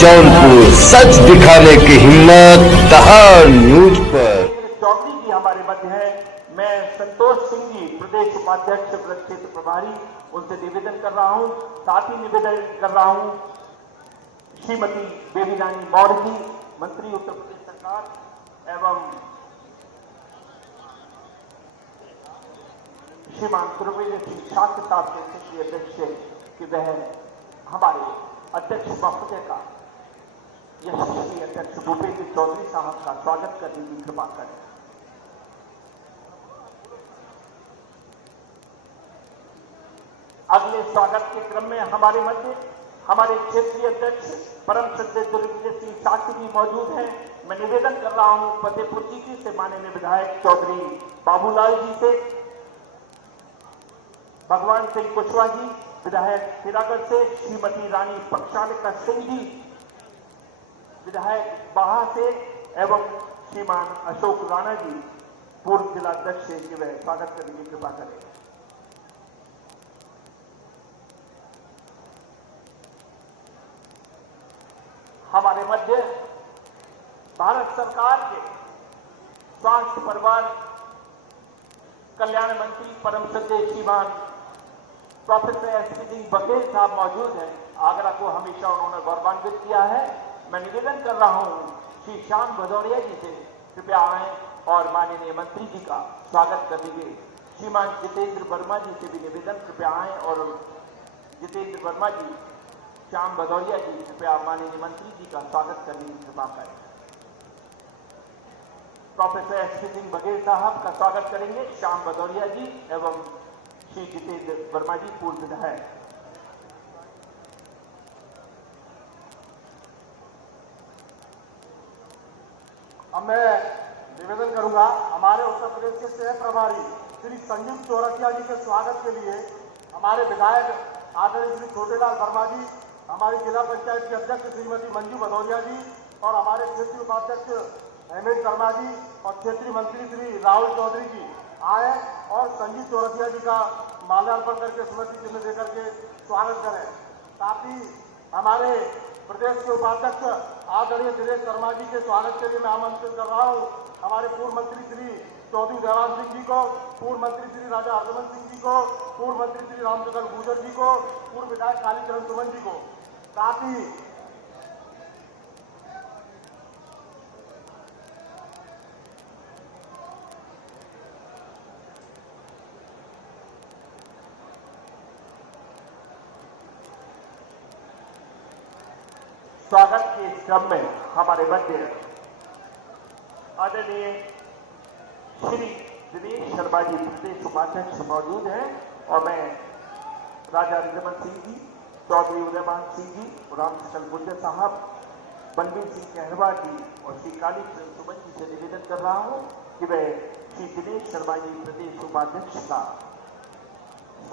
जौनपुर, सच दिखाने की हिम्मत दहाड़ न्यूज पर। चौधरी जी हमारे मध्य है। मैं संतोष सिंह जी, प्रदेश उपाध्यक्ष ब्लॉक क्षेत्र प्रभारी, उनसे निवेदन कर रहा हूं। साथ ही निवेदन कर रहा हूं श्रीमती बेबी रानी मौर्य जी, मंत्री उत्तर प्रदेश सरकार, एवं श्रीमान सुरवीर सिंह शास्त्री साहब के क्षेत्रीय अध्यक्ष कि वह हमारे अध्यक्ष महोदय का यशस्वी अध्यक्ष भूपेंद्र चौधरी साहब का स्वागत करने की कृपा करें। अगले स्वागत के क्रम में हमारे मध्य हमारे क्षेत्रीय अध्यक्ष परम श्रद्धेय सुरवीर सिंह शास्त्री जी मौजूद हैं। मैं निवेदन कर रहा हूं फतेहपुर जी से माननीय विधायक चौधरी बाबूलाल जी से, भगवान सिंह कुशवाहा जी विधायक हिरागढ़ से, श्रीमती रानी पक्षालिका सिंह जी विधायक बाहा से, एवं श्रीमान अशोक राणा जी पूर्व जिला अध्यक्ष से कि वह स्वागत करने की कृपा करें। हमारे मध्य भारत सरकार के स्वास्थ्य परिवार कल्याण मंत्री परम श्रद्धेय श्रीमान प्रोफेसर एसपी सिंह बघेल साहब मौजूद हैं। आगरा को हमेशा उन्होंने गौरवान्वित किया है। मैं निवेदन कर रहा हूं श्री श्याम भदौरिया जी से कृपया आए और माननीय मंत्री जी का स्वागत कर लीजिए। श्रीमान जितेंद्र वर्मा जी से भी निवेदन कृपया आए और जितेंद्र वर्मा जी, श्याम भदौरिया जी कृपया माननीय मंत्री जी का स्वागत करने की कृपा करें। प्रोफेसर एसपी सिंह बघेल साहब का स्वागत करेंगे श्याम भदौरिया जी एवं श्री जितेंद्र वर्मा जी पूर्व विधायक। अब मैं निवेदन करूंगा हमारे उत्तर प्रदेश के सह प्रभारी श्री संजीव चौरसिया जी के स्वागत के लिए हमारे विधायक आदरणीय श्री छोटेलाल वर्मा जी, हमारी जिला पंचायत की अध्यक्ष श्रीमती मंजू भदौरिया जी और हमारे क्षेत्रीय उपाध्यक्ष हेमेश शर्मा जी और क्षेत्रीय मंत्री श्री राहुल चौधरी जी आए और संजीव चौरसिया जी का माल्यार्पण करके स्मृति चिन्ह देकर के स्वागत करें। साथ ही हमारे प्रदेश के उपाध्यक्ष आदरणीय दिनेश शर्मा जी के स्वागत के लिए मैं आमंत्रित कर रहा हूं हमारे पूर्व मंत्री श्री चौधरी देवान सिंह जी को, पूर्व मंत्री श्री राजा हरदमन सिंह जी को, पूर्व मंत्री श्री रामचंद्र गुर्जर जी को, पूर्व विधायक कालीचरण सुमन जी को। साथ ही स्वागत के इस क्रम में हमारे मध्य आदरणीय श्री दिनेश शर्मा जी प्रदेश उपाध्यक्ष मौजूद हैं और मैं राजा रिजमन सिंह जी, चौधरी उदयमान सिंह जी, रामचंद्र गुर्जर साहब, बलबीर सिंह कहरवाल जी और श्री कालीचरण सुमन जी से निवेदन कर रहा हूं कि वे श्री दिनेश शर्मा जी प्रदेश उपाध्यक्ष का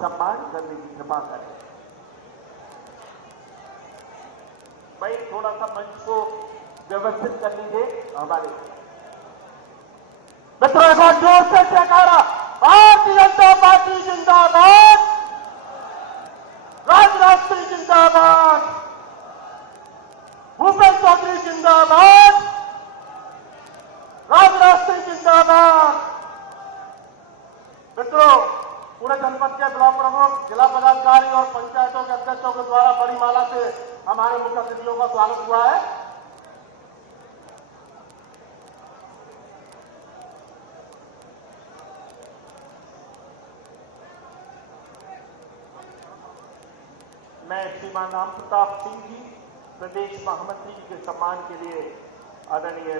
सम्मान करने की कृपा करें। भाई थोड़ा सा मंच को व्यवस्थित कर लीजिए। हमारे मित्रों एक बार जोर से जयकारा, भारतीय जनता पार्टी जिंदाबाद, राजराष्ट्री जिंदाबाद, भूपेश चौधरी जिंदाबाद, राजराष्ट्री जिंदाबाद। मित्रों पूरे जनपद के ब्लॉक प्रमुख, जिला पदाधिकारी और पंचायतों के अध्यक्षों के द्वारा बड़ी माला से हमारे मुख्य अतिथियों का स्वागत हुआ है। मैं श्रीमान राम प्रताप सिंह जी प्रदेश महामंत्री जी के सम्मान के लिए आदरणीय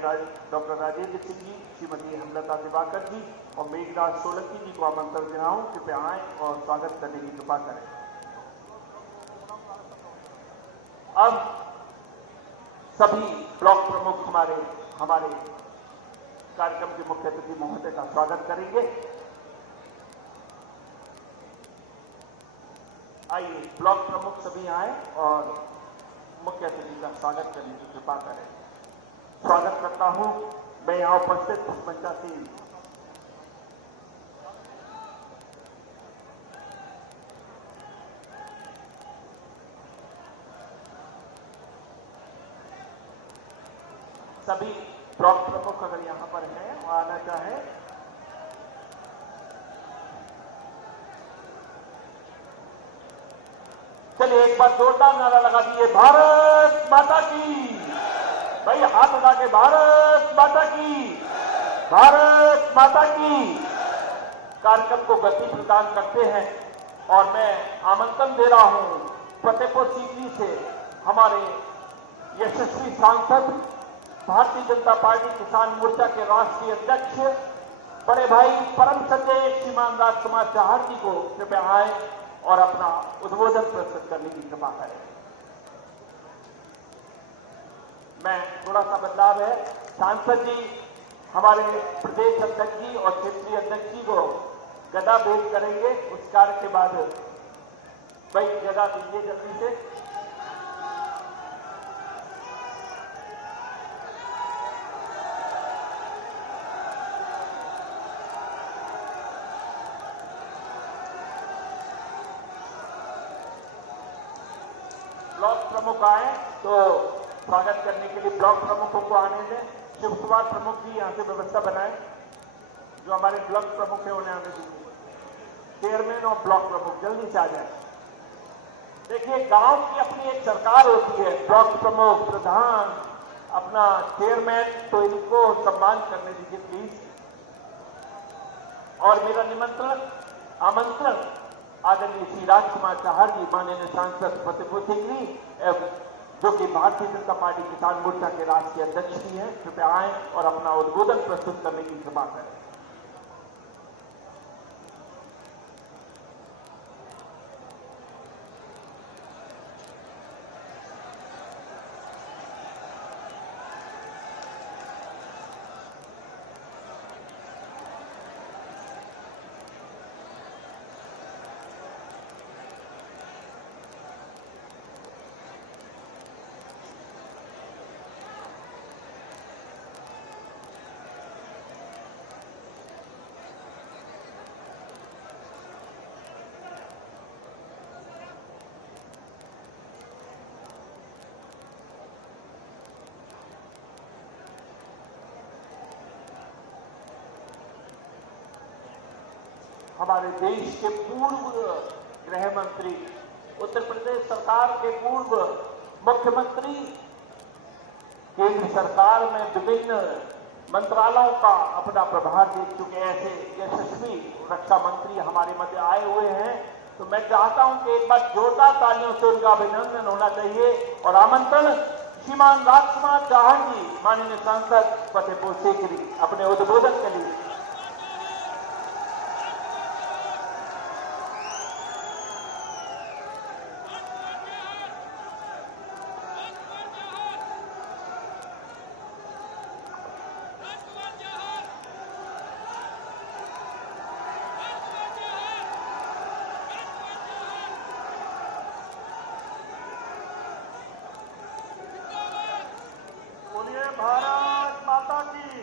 डॉक्टर राजेंद्र सिंह जी, श्रीमती हेमलता दिवाकर जी और मेघराज सोलंकी जी को आमंत्रण दे रहा हूं, कृपया आए और स्वागत करने की कृपा करें। अब सभी ब्लॉक प्रमुख हमारे कार्यक्रम के मुख्य अतिथि महोदय का स्वागत करेंगे। आइए ब्लॉक प्रमुख सभी आए और मुख्य अतिथि का स्वागत करने की कृपा करें। स्वागत करता हूं मैं यहां उपस्थित मंचासीन सभी ब्लॉक प्रमुख अगर यहां पर हैं वो आना चाहे। चलिए एक बार जोरदार नारा लगा दिए, भारत माता की। भाई हाथ उठा के भारत माता की, भारत माता की। कार्यक्रम को गति प्रदान करते हैं और मैं आमंत्रण दे रहा हूं फतेहपुर सीकरी से हमारे यशस्वी सांसद, भारतीय जनता पार्टी किसान मोर्चा के राष्ट्रीय अध्यक्ष बड़े भाई परम सत्य श्रीमान राजकुमार चाहर जी को कृपया आए और अपना उद्बोधन प्रस्तुत करने की कृपा करें। मैं थोड़ा सा बदलाव है, सांसद जी हमारे प्रदेश अध्यक्ष जी और क्षेत्रीय अध्यक्ष जी को गदा भेंट करेंगे। उस कार्य के बाद भाई जगह दीजिए जल्दी से। ब्लॉक प्रमुख आए तो स्वागत करने के लिए ब्लॉक प्रमुखों को आने दें। शिव कुमार प्रमुख जी यहां से व्यवस्था बनाए, जो हमारे ब्लॉक प्रमुख है उन्हें आने दीजिए। चेयरमैन और ब्लॉक प्रमुख जल्दी से आ जाए। देखिए गांव की अपनी एक सरकार होती है, ब्लॉक प्रमुख, प्रधान, अपना चेयरमैन, तो इनको सम्मान करने दीजिए प्लीज। और मेरा आमंत्रण आदरणीय श्री राजकुमार चाहर जी, माननीय सांसद फतेहपुर सीकरी, जो कि भारतीय जनता पार्टी किसान मोर्चा के राष्ट्रीय अध्यक्ष भी हैं, कृपया आए और अपना उद्बोधन प्रस्तुत करने की कृपा करें। हमारे देश के पूर्व गृह मंत्री, उत्तर प्रदेश सरकार के पूर्व मुख्यमंत्री, केंद्र सरकार में विभिन्न मंत्रालयों का अपना प्रभार देख चुके ऐसे यशस्वी रक्षा मंत्री हमारे मध्य आए हुए हैं। तो मैं चाहता हूं कि एक बार जोरदार तालियों से उनका अभिनंदन होना चाहिए और आमंत्रण श्रीमान राजकुमार चाहर जी, माननीय सांसद फतेहपुर सीकरी, अपने उद्बोधन के लिए। भारत माता की।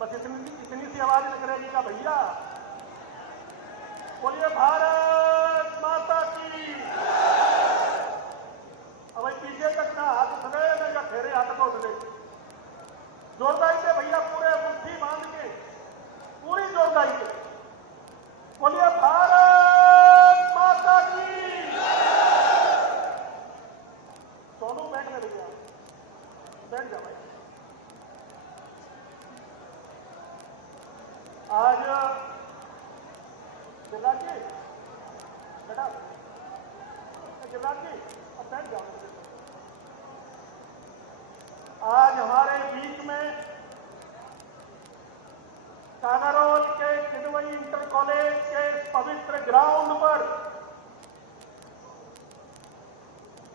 बस इतनी सी आवाज निकलेगी का भैया? बोलिए भारत माता की। अब पीछे तक ना हाथ उठने ना फेरे हाथ को उठने, जोरदारी से भैया, पूरे मुट्ठी बांध के, पूरी जोरदारी से बोलिए भारत माता की। सोनू बैठ रहे भैया, बैठ जा भाई। आज गिरिराज जी बेटा, गिरिराज जी अब बैठ जाओ। आज हमारे बीच में कागारोल के किदवई इंटर कॉलेज के पवित्र ग्राउंड पर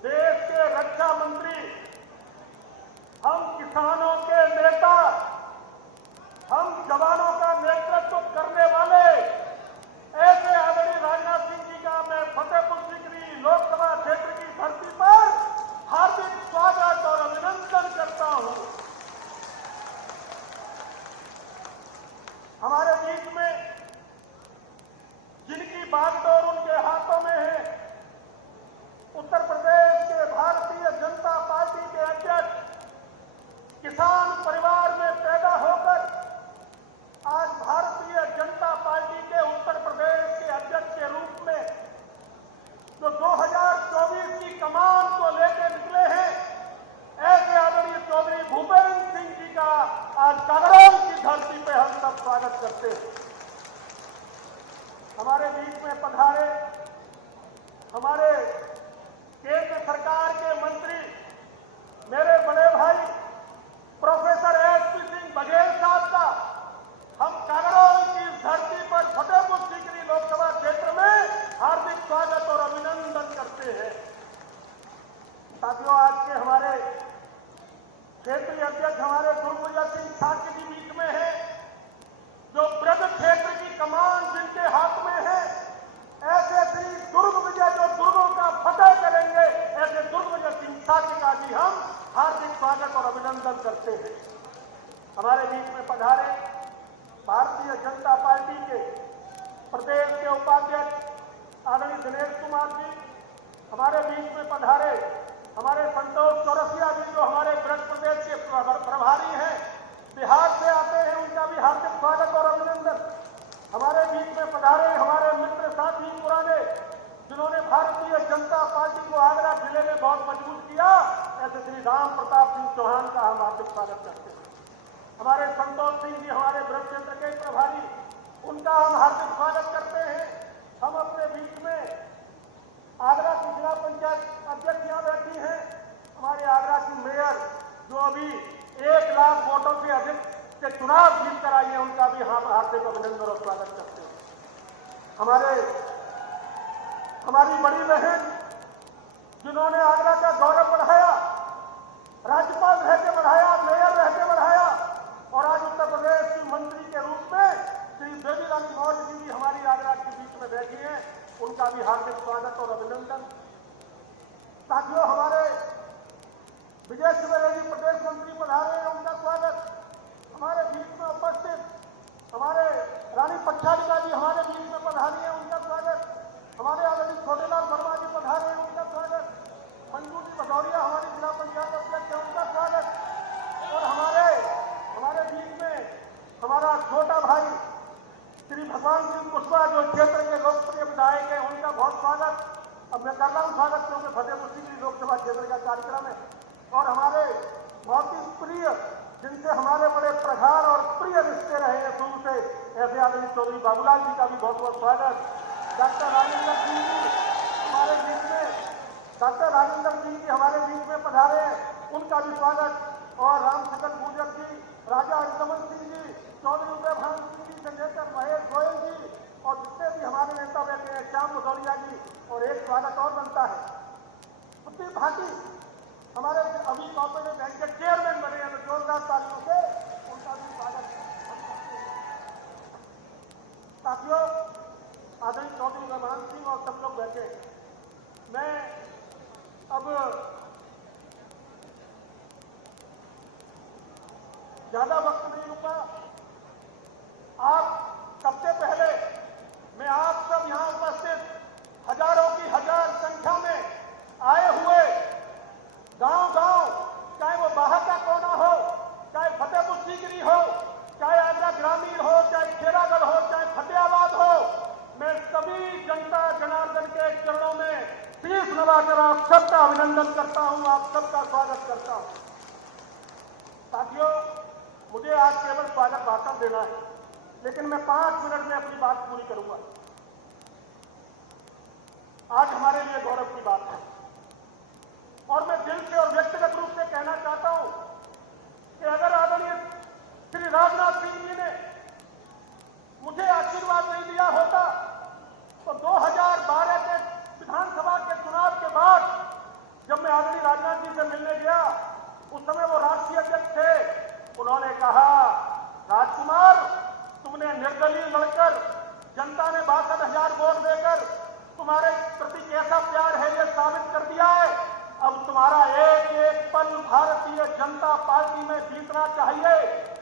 देश के रक्षा मंत्री, हम किसानों के नेता, हम जवानों का नेतृत्व करने वाले ऐसे आदरणीय राजनाथ सिंह जी का मैं फतेहपुर सीकरी लोकसभा क्षेत्र की धरती पर हार्दिक स्वागत और अभिनंदन करता हूं। हमारे बीच में जिनकी बागडोर उनके हाथों में है, उत्तर प्रदेश के भारतीय जनता पार्टी के अध्यक्ष करते हैं। हमारे बीच में पधारे हमारे केंद्र सरकार के मंत्री मेरे बड़े भाई प्रोफेसर एसपी सिंह बघेल साहब का हम कांगड़ों की धरती पर फतेहपुर सीकरी लोकसभा क्षेत्र में हार्दिक स्वागत और अभिनंदन करते हैं। साथियों, आज के हमारे क्षेत्रीय अध्यक्ष हमारे गुरप्रसाद सिंह ठाकुर जी बीच में है, जो ब्रज क्षेत्र की कमान जिनके हाथ में है। ऐसे श्री दुर्ग विजय जो दुर्गों का फतेह करेंगे, ऐसे दुर्ग विजय सिंह ठाकुर का भी हम हार्दिक स्वागत और अभिनंदन करते हैं। हमारे बीच में पधारे भारतीय जनता पार्टी के प्रदेश के उपाध्यक्ष आदरणीय दिनेश कुमार जी, हमारे बीच में पधारे हमारे संतोष चौरसिया जी जो हमारे ब्रज प्रदेश के प्रभारी हैं, बिहार से आते हैं, उनका भी हार्दिक स्वागत और अभिनंदन। हमारे बीच में पधारे हमारे मित्र साथी पुराने जिन्होंने भारतीय जनता पार्टी को आगरा जिले में बहुत मजबूत किया, ऐसे श्री राम प्रताप सिंह चौहान का हम हार्दिक स्वागत करते हैं। हमारे संतोष सिंह जी हमारे ब्रज क्षेत्र के प्रभारी, उनका हम हार्दिक स्वागत करते हैं। हम अपने बीच में आगरा की जिला पंचायत अध्यक्ष यहाँ बैठी हैं, हमारे आगरा की मेयर जो अभी 1 लाख वोटों से अधिक के चुनाव जीत कर आई है, उनका भी हम हार्दिक अभिनंदन और स्वागत करते हैं। हमारी बड़ी बहन जिन्होंने आगरा का गौरव बढ़ाया, राज्यपाल रह के बढ़ाया, मेयर रह के बढ़ाया और आज उत्तर प्रदेश की मंत्री के रूप में श्री बेबी रानी मौर्य जी भी हमारी आगरा के बीच में बैठी हैं, उनका भी हार्दिक स्वागत और अभिनंदन। साथियों, हमारे विजय शिवरे जी प्रदेश मंत्री पधारे हैं, उनका स्वागत। हमारे बीच में उपस्थित हमारे रानी पच्छादिका जी हमारे बीच में पधारी हैं, उनका स्वागत। हमारे आदरणीय छोटेलाल वर्मा जी पधारे हैं, उनका स्वागत। मंजू जी भदौरिया हमारी जिला पंचायत अध्यक्ष है, उनका स्वागत। और हमारे बीच में हमारा छोटा भाई श्री भगवान सिंह कुशवाहा जो क्षेत्र के लोकप्रिय विधायक हैं, उनका बहुत स्वागत। अब मैं कर रहा हूं स्वागत क्योंकि फतेहपुर सीकरी लोकसभा क्षेत्र का कार्यक्रम है। और हमारे बहुत ही प्रिय जिनसे हमारे बड़े प्रगाढ़ और प्रिय रिश्ते रहे हैं शुरू से, ऐसे आदरणीय चौधरी बाबूलाल जी का भी बहुत बहुत स्वागत। डॉक्टर राजेंद्र सिंह जी हमारे बीच में पधारे हैं, उनका भी स्वागत। और राम सकल गुर्जर जी, राजा अरिंदमन सिंह जी, चौधरी उदयभान सिंह जी, चंद्रेश्वर महेश गोयल जी और जितने भी हमारे नेता बैठे हैं, श्याम भदौरिया जी, और एक स्वागत और बनता है उत्तर भाटी हमारे अभी कॉर्पोरेट बैंक के चेयरमैन बने हैं, तो जोरदार तालियों से उनका भी स्वागत। साथियों, आदरणीय चौधरी उदयभान सिंह और सब लोग बैठे हैं। मैं अब ज्यादा वक्त नहीं लूंगा। आप सबसे पहले मैं आप सब यहां उपस्थित हजारों की हजार संख्या में आए हुए गांव-गांव, चाहे वो बाहर का कोना हो, चाहे फतेहपुर सीकरी हो, चाहे आगरा ग्रामीण हो, चाहे खेरागढ़ हो, चाहे फतेहाबाद हो, मैं सभी जनता जनार्दन के चरणों में शीश नवाकर आप सबका अभिनंदन करता हूं, आप सबका स्वागत करता हूं। साथियों, मुझे आज केवल स्वागत भाषण देना है, लेकिन मैं 5 मिनट में अपनी बात पूरी करूंगा। आज हमारे लिए गौरव की बात है और मैं दिल से और व्यक्तिगत रूप से कहना चाहता हूं कि अगर आदरणीय श्री राजनाथ सिंह जी ने मुझे आशीर्वाद नहीं दिया होता तो 2012 के विधानसभा के चुनाव के बाद जब मैं आदरणीय राजनाथ जी से मिलने गया, उस समय वो राष्ट्रीय अध्यक्ष थे। उन्होंने कहा, राजकुमार, तुमने निर्दलीय लड़कर जनता ने 62,000 वोट देकर तुम्हारे प्रति कैसा प्यार है ये साबित कर दिया है। अब तुम्हारा एक एक पल भारतीय जनता पार्टी में बीतना चाहिए,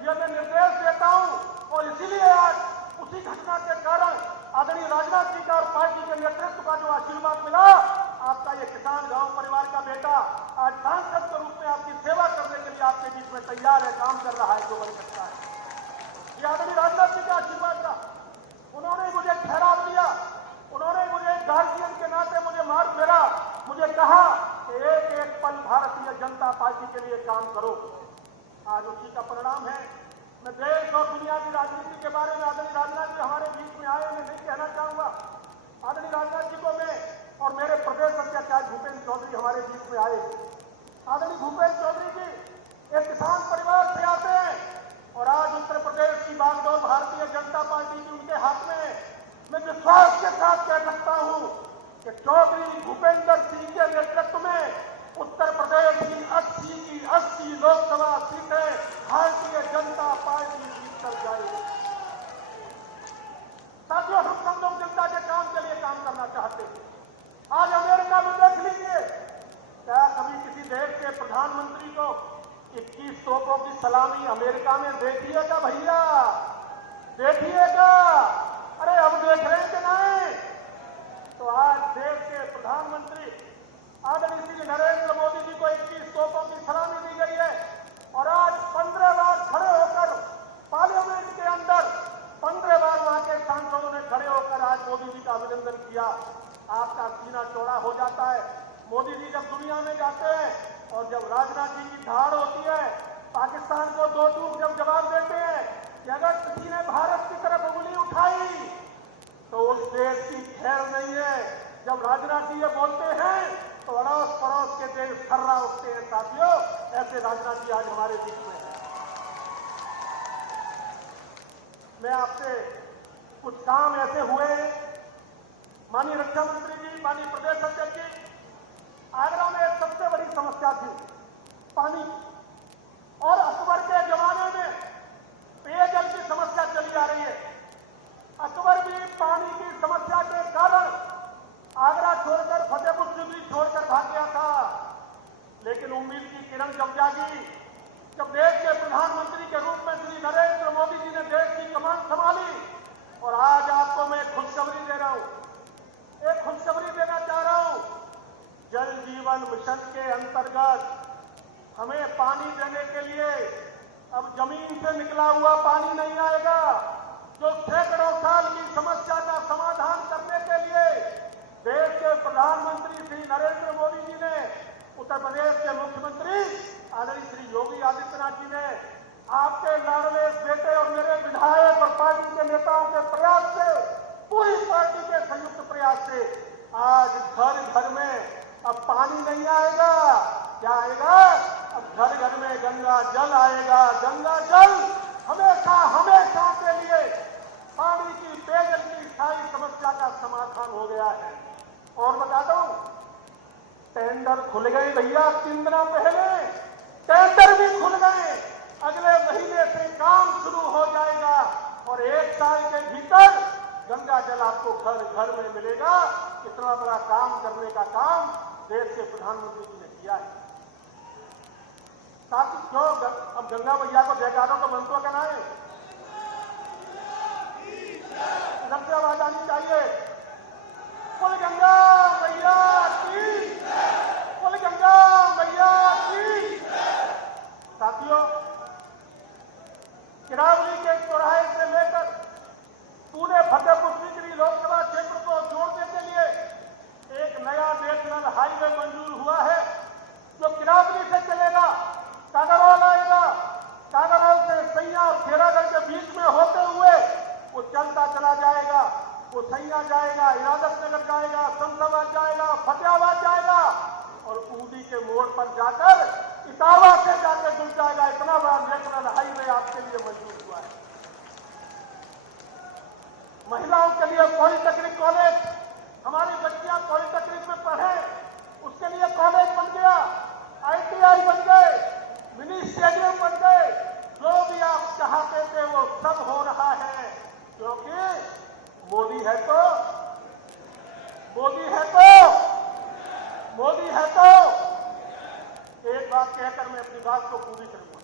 यह मैं निर्देश देता हूं। और इसीलिए आज उसी घटना के कारण आदरणीय राजनाथ जी का और पार्टी के नेतृत्व का जो आशीर्वाद मिला, आपका ये किसान गांव परिवार का बेटा आज सांसद के रूप में आपकी सेवा करने के लिए आपके बीच में तैयार है, काम कर रहा है जो बन सकता है। ये आदरणीय राजनाथ जी का आशीर्वाद था। उन्होंने मुझे ठहराव दिया, उन्होंने मुझे गार्जियन के नाते मुझे मार्ग मेरा, मुझे कहा कि एक एक पल भारतीय जनता पार्टी के लिए काम करो। आज उसी का परिणाम है। मैं देश और दुनिया की राजनीति के बारे में हमारे बीच में आए। आदरणीय भूपेश चौधरी जी एक किसान परिवार से आते हैं और आज उत्तर प्रदेश की बागडोर भारतीय जनता पार्टी की उनके हाथ में। मैं विश्वास के साथ कह सकता हूं कि चौधरी भूपेंद्र सिंह के नेतृत्व में उत्तर प्रदेश की 80 लोकसभा सीटें भारतीय जनता पार्टी जीत कर जाएगी। साथियों, हम सब लोग जनता के काम के लिए काम करना चाहते हैं। आज अमेरिका में देख लीजिए, क्या कभी किसी देश के प्रधानमंत्री को 21 तोपों की सलामी अमेरिका में देखिएगा भैया, देखिएगा। अरे अब देख रहे हैं कि नहीं? तो आज देश के प्रधानमंत्री आदरणीय श्री नरेंद्र मोदी जी को 21 तोपों की सलामी दी गई है और आज 15 बार खड़े होकर पार्लियामेंट के अंदर 15 बार वहां के सांसदों ने खड़े होकर आज मोदी जी का अभिनंदन किया। आपका सीना चौड़ा हो जाता है। मोदी जी जब दुनिया में जाते हैं और जब राजनाथ जी की धाड़ होती है, पाकिस्तान को दो टूक जब जवाब देते हैं कि अगर किसी ने भारत की तरफ उंगली उठाई तो उस देश की खैर नहीं है। जब राजनाथ जी ये बोलते हैं तो अड़ोस पड़ोस के देश थर्रा उठते हैं। साथियों, ऐसे राजनाथ जी आज हमारे बीच में हैं। मैं आपसे कुछ काम ऐसे हुए, माननीय रक्षा मंत्री जी, माननीय प्रदेश अध्यक्ष जी, आगरा में एक सबसे बड़ी समस्या थी पानी, और अकबर के जमाने में पेयजल की समस्या चली आ रही है। अकबर भी पानी की समस्या के कारण आगरा छोड़कर फतेहपुर सीकरी छोड़कर भाग गया था। लेकिन उम्मीद की किरण जब जागी, जब देश के प्रधानमंत्री के रूप में श्री नरेंद्र मोदी जी ने देश की कमान संभाली। और आज आपको मैं खुशखबरी दे रहा हूं, एक खुशखबरी देना चाह रहा हूं। जल जीवन मिशन के अंतर्गत हमें पानी देने के लिए अब जमीन से निकला हुआ पानी नहीं आएगा। जो सैकड़ों साल की समस्या का समाधान करने के लिए देश के प्रधानमंत्री श्री नरेंद्र मोदी जी ने, उत्तर प्रदेश के मुख्यमंत्री आदरणीय श्री योगी आदित्यनाथ जी ने, आपके लाडले बेटे और मेरे विधायक और पार्टी के नेताओं के प्रयास से, पूरी पार्टी के संयुक्त प्रयास से आज घर घर में अब पानी नहीं आएगा। क्या आएगा? अब घर घर में गंगा जल आएगा। गंगा जल हमेशा हमेशा के लिए पानी की, पेयजल की स्थायी समस्या का समाधान हो गया है। और बता दूं, टेंडर खुल गए भैया। 3 दिन पहले टेंडर भी खुल गए। अगले महीने से काम शुरू हो जाएगा और 1 साल के भीतर गंगा जल आपको घर घर में मिलेगा। इतना बड़ा काम करने का काम देश के प्रधानमंत्री जी ने किया है। साथ ही क्यों अब गंगा मैया को जयकारों का मंत्र करना है? इधर से आवाज आनी चाहिए। बोल गंगा मैया की, बोल गंगा मैया की। साथियों, किरावली के चौराहे से लेकर पूरे फतेहपुर सीकरी लोकसभा क्षेत्र को जोड़ने के लिए एक नया नेशनल हाईवे मंजूर हुआ है, जो किरावली से चलेगा, कागरौल आएगा, कागरौल से सैया और खेरागढ़ के बीच में होते हुए वो चलता चला जाएगा। वो सैया जाएगा, इरादत नगर जाएगा, शमशाबाद जाएगा, फतेहाबाद जाएगा और ऊडी के मोड़ पर जाकर इटावा से जाकर जुड़ जाएगा। इतना बड़ा नेशनल हाईवे आपके लिए मंजूर हुआ है। महिलाओं के लिए पॉलिटेक्निक कॉलेज, हमारी बच्चियां पॉलिटेक्निक में पढ़े, उसके लिए कॉलेज बन गया, ITI बन गए, मिनी स्टेडियम बन गए। जो भी आप चाहते थे वो सब हो रहा है, क्योंकि मोदी है तो, मोदी है तो, मोदी है तो। एक बात कहकर मैं अपनी बात को पूरी करूंगा।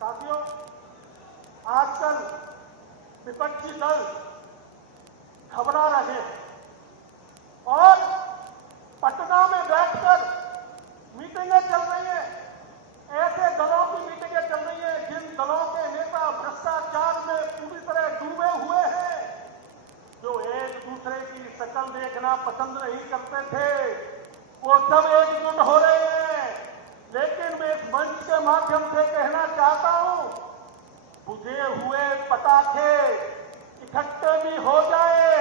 साथियों, आजकल विपक्षी दल घबरा रहे हैं और पटना में बैठकर मीटिंगें चल रही हैं। ऐसे दलों की मीटिंगें चल रही हैं जिन दलों के नेता भ्रष्टाचार में पूरी तरह डूबे हुए हैं, जो एक दूसरे की शक्ल देखना पसंद नहीं करते थे, वो सब एकजुट हो रहे हैं। लेकिन मैं इस मंच के माध्यम से कहना चाहता हूं, बुझे हुए पटाखे इकट्ठे भी हो जाए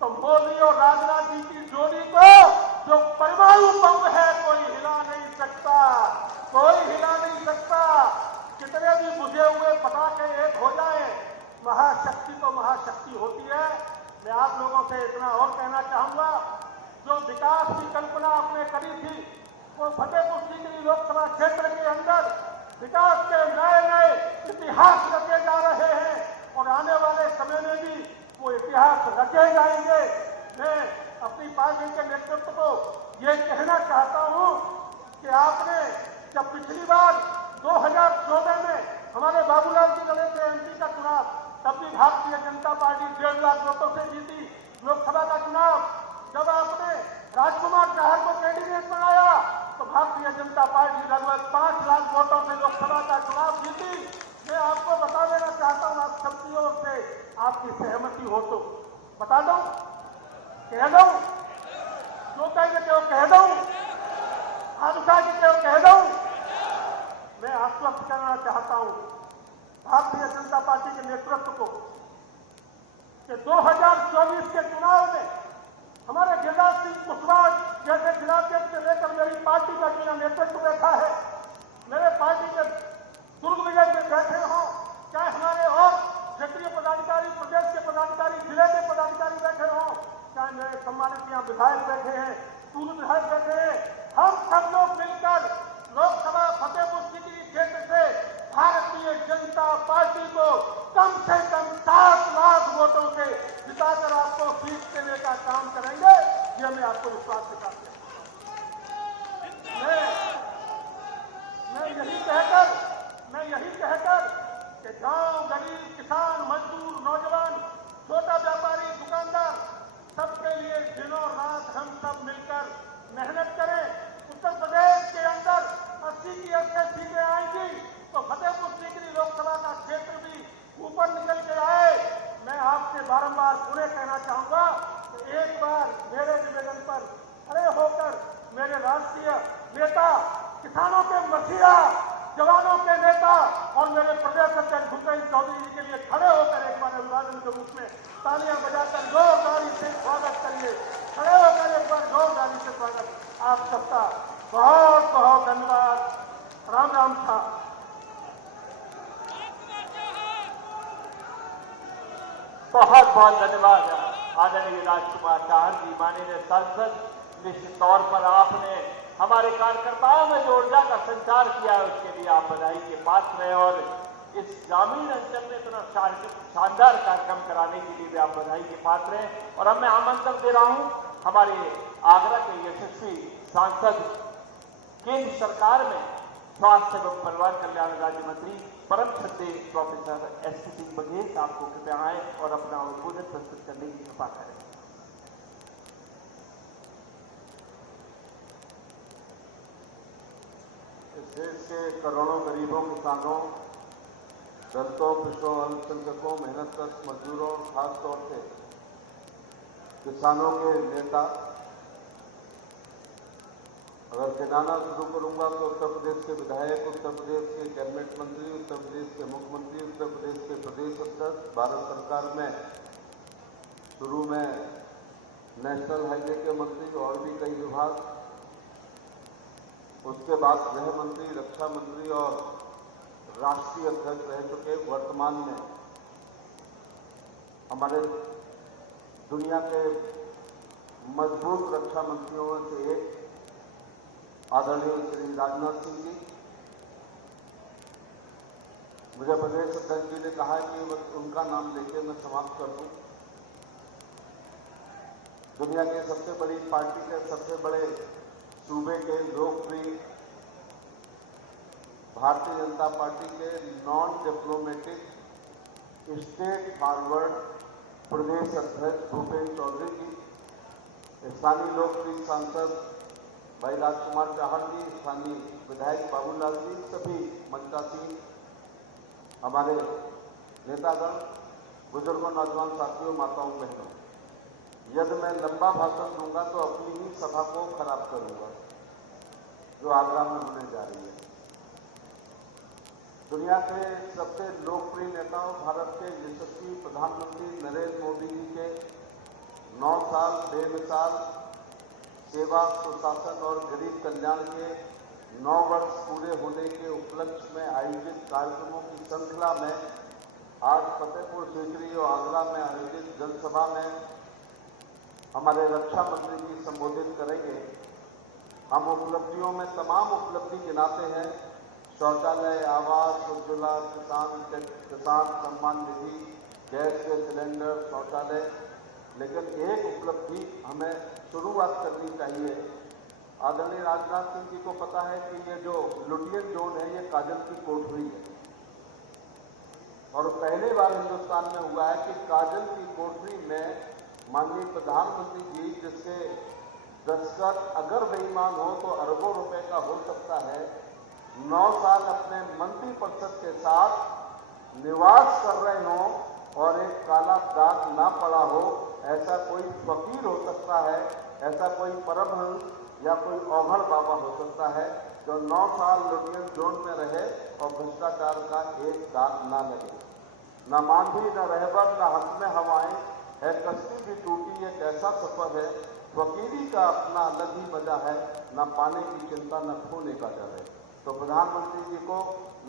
तो मोदी और राजनाथ जी की जोड़ी को जो परमाणु बम है कोई हिला नहीं सकता, कोई हिला नहीं सकता। कितने भी बुझे हुए पटाखे एक हो जाए, महाशक्ति तो महाशक्ति होती है। मैं आप लोगों से इतना और कहना चाहूंगा, जो विकास की कल्पना आपने करी थी, वो फतेहपुर सीकरी लोकसभा क्षेत्र के अंदर विकास के नए नए इतिहास रचे जा रहे हैं और आने वाले समय में भी वो इतिहास रचे जाएंगे। मैं अपनी पार्टी के नेतृत्व को ये कहना चाहता हूं कि आपने जब पिछली बार 2014 में हमारे बाबूलाल जी लड़े थे एमपी का चुनाव, तब भी भारतीय जनता पार्टी 1.5 लाख वोटों से जीती लोकसभा का चुनाव। जब आपने राजकुमार चाहर को कैंडिडेट बनाया तो भारतीय जनता पार्टी लगभग 5 लाख वोटों से लोकसभा का चुनाव जीती। मैं आपको बता देना चाहता हूं, आप सबकी ओर से आपकी सहमति हो तो बता दो, कह दो, जो कहेंगे क्यों कह दो, हाथ उठा के क्यों कह दो। मैं आश्वस्त करना चाहता हूं भारतीय जनता पार्टी के नेतृत्व को कि 2024 के चुनाव में हमारे गिरिराज सिंह कुशवाहा जैसे जिलाध्यक्ष से लेकर मेरी पार्टी का जिला नेतृत्व बैठा है, मेरे पार्टी के दुर्ग विजय में बैठे हों, चाहे हमारे और क्षेत्रीय पदाधिकारी, प्रदेश के पदाधिकारी, जिले के पदाधिकारी बैठे हों, चाहे मेरे सम्मानित यहाँ विधायक बैठे हैं, पूर्व विधायक बैठे हैं, हम सब लोग मिलकर लोकसभा फतेहपुर सीकरी क्षेत्र से भारतीय जनता पार्टी को कम से कम 7 लाख वोटों से जिताकर आपको सीट देने का काम करेंगे। ये मैं आपको विश्वास दिखाते हैं। मैं यही कहकर कि गांव, गरीब, किसान, मजदूर, नौजवान, छोटा व्यापारी, दुकानदार, सबके लिए दिनों रात हम सब मिलकर मेहनत करें। उत्तर प्रदेश के अंदर 80 की 80 सीटें आएंगी तो फतेहपुर सीकरी लोकसभा का क्षेत्र भी ऊपर निकल के आए। मैं आपसे बारंबार पुनः कहना चाहूंगा कि एक बार मेरे निवेदन पर खड़े होकर मेरे राष्ट्रीय नेता, किसानों के मसीहा, जवानों के नेता और मेरे प्रदेश अध्यक्ष भूपेन्द्र चौधरी जी के लिए खड़े होकर एक बार अभिवादन के रूप में तालियां बजाकर जोरदारी से स्वागत करिए। खड़े होकर एक बार जोरदारी से स्वागत। आप सबका बहुत बहुत धन्यवाद। राम राम था। बहुत बहुत धन्यवाद आदरणीय राजकुमार चाहर जी, माननीय सांसद। निश्चित तौर पर आपने हमारे कार्यकर्ताओं में जो ऊर्जा का संचार किया है उसके लिए आप बधाई के पात्र हैं और इस ग्रामीण अंचल में इतना शानदार कार्यक्रम कराने के लिए भी आप बधाई के पात्र हैं। और अब मैं आमंत्रण दे रहा हूं हमारे आगरा के यशस्वी सांसद, केंद्र सरकार में स्वास्थ्य एवं परिवार कल्याण राज्य मंत्री परम श्रद्धेय प्रोफेसर एसपी सिंह बघेल साहब को कृपया आए और अपना उद्बोधन प्रस्तुत करने की कृपा करें। इस देश के करोड़ों गरीबों, किसानों, दलितों, पिछड़ों, अल्पसंख्यकों, मेहनतकश मजदूरों, खासतौर से किसानों के नेता, अगर गिनाना शुरू करूंगा तो उत्तर प्रदेश के विधायक, उत्तर प्रदेश के कैबिनेट मंत्री, उत्तर प्रदेश के मुख्यमंत्री, उत्तर प्रदेश के प्रदेश अध्यक्ष, भारत सरकार में शुरू में नेशनल हाईवे के मंत्री और भी कई विभाग, उसके बाद गृह मंत्री, रक्षा मंत्री और राष्ट्रीय अध्यक्ष रह चुके, वर्तमान में हमारे दुनिया के मजबूत रक्षा मंत्रियों में से एक आदरणीय श्री राजनाथ सिंह जी। मुझे प्रदेश अध्यक्ष जी ने कहा कि बस उनका नाम लेके मैं समाप्त कर दूं। दुनिया के सबसे बड़ी पार्टी के सबसे बड़े सूबे के लोकप्रिय भारतीय जनता पार्टी के नॉन डिप्लोमेटिक स्टेट फॉरवर्ड प्रदेश अध्यक्ष भूपेन्द्र चौधरी जी, स्थानीय लोकप्रिय सांसद भाई राजकुमार चाहर जी, स्थानीय विधायक बाबूलाल जी, सभी मंचासीन हमारे नेतागण, बुजुर्गों, नौजवान साथियों, माताओं, बहनों, यदि मैं लंबा भाषण दूंगा तो अपनी ही सभा को खराब करूंगा जो आगरा में होने जा रही है। दुनिया के सबसे लोकप्रिय नेताओं, भारत के यशस्वी प्रधानमंत्री नरेंद्र मोदी जी के 9 साल बेमिसाल सेवा, सुशासन और गरीब कल्याण के 9 वर्ष पूरे होने के उपलक्ष्य में आयोजित कार्यक्रमों की श्रृंखला में आज फतेहपुर सीकरी और आगरा में आयोजित जनसभा में हमारे रक्षा मंत्री जी संबोधित करेंगे। हम उपलब्धियों में तमाम उपलब्धि गिनाते हैं, शौचालय, आवास, उज्ज्वला, किसान सम्मान निधि, गैस के सिलेंडर, शौचालय, लेकिन एक उपलब्धि हमें शुरुआत करनी चाहिए। आदरणीय राजनाथ सिंह जी को पता है कि ये जो लुटियन जोन है ये काजल की कोठरी है और पहली बार हिंदुस्तान में हुआ है कि काजल की कोठरी में माननीय प्रधानमंत्री जी, जिसके दस्तखत अगर बेईमान हो तो अरबों रुपए का हो सकता है, 9 साल अपने मंत्रिपरिषद के साथ निवास कर रहे हों और एक काला दाग ना पड़ा हो, ऐसा कोई फकीर हो सकता है, ऐसा कोई परमहंस या कोई औघड़ बाबा हो सकता है जो 9 साल लुटियन जोन में रहे और भ्रष्टाचार का एक दाग ना लगे। न मांझी, न रहबर, न हक में हवाएं है, कश्ती भी टूटी, एक ऐसा सफर है, फकीरी का अपना अलग ही मजा है, न पाने की चिंता, न खोने का डर है। तो प्रधानमंत्री जी को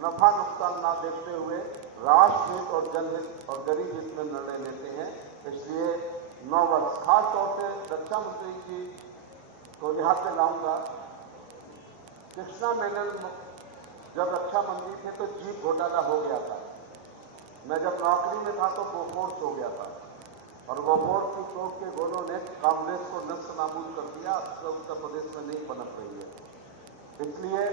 नफा नुकसान ना देखते हुए राष्ट्र हित और जनहित और गरीब हित में निर्णय लेते हैं। इसलिए 9 वर्ष, खास तौर से रक्षा मंत्री जी को यहाँ पे लाऊंगा। कृष्णा मेनन जब रक्षा मंत्री थे तो जीप घोटाला हो गया था। मैं जब नौकरी में था तो बोफोर्स हो गया था और बोफोर्स की तोप के गोलों ने कांग्रेस को नष्ट नाबूद कर दिया। उत्तर प्रदेश में नहीं पनप रही है। इसलिए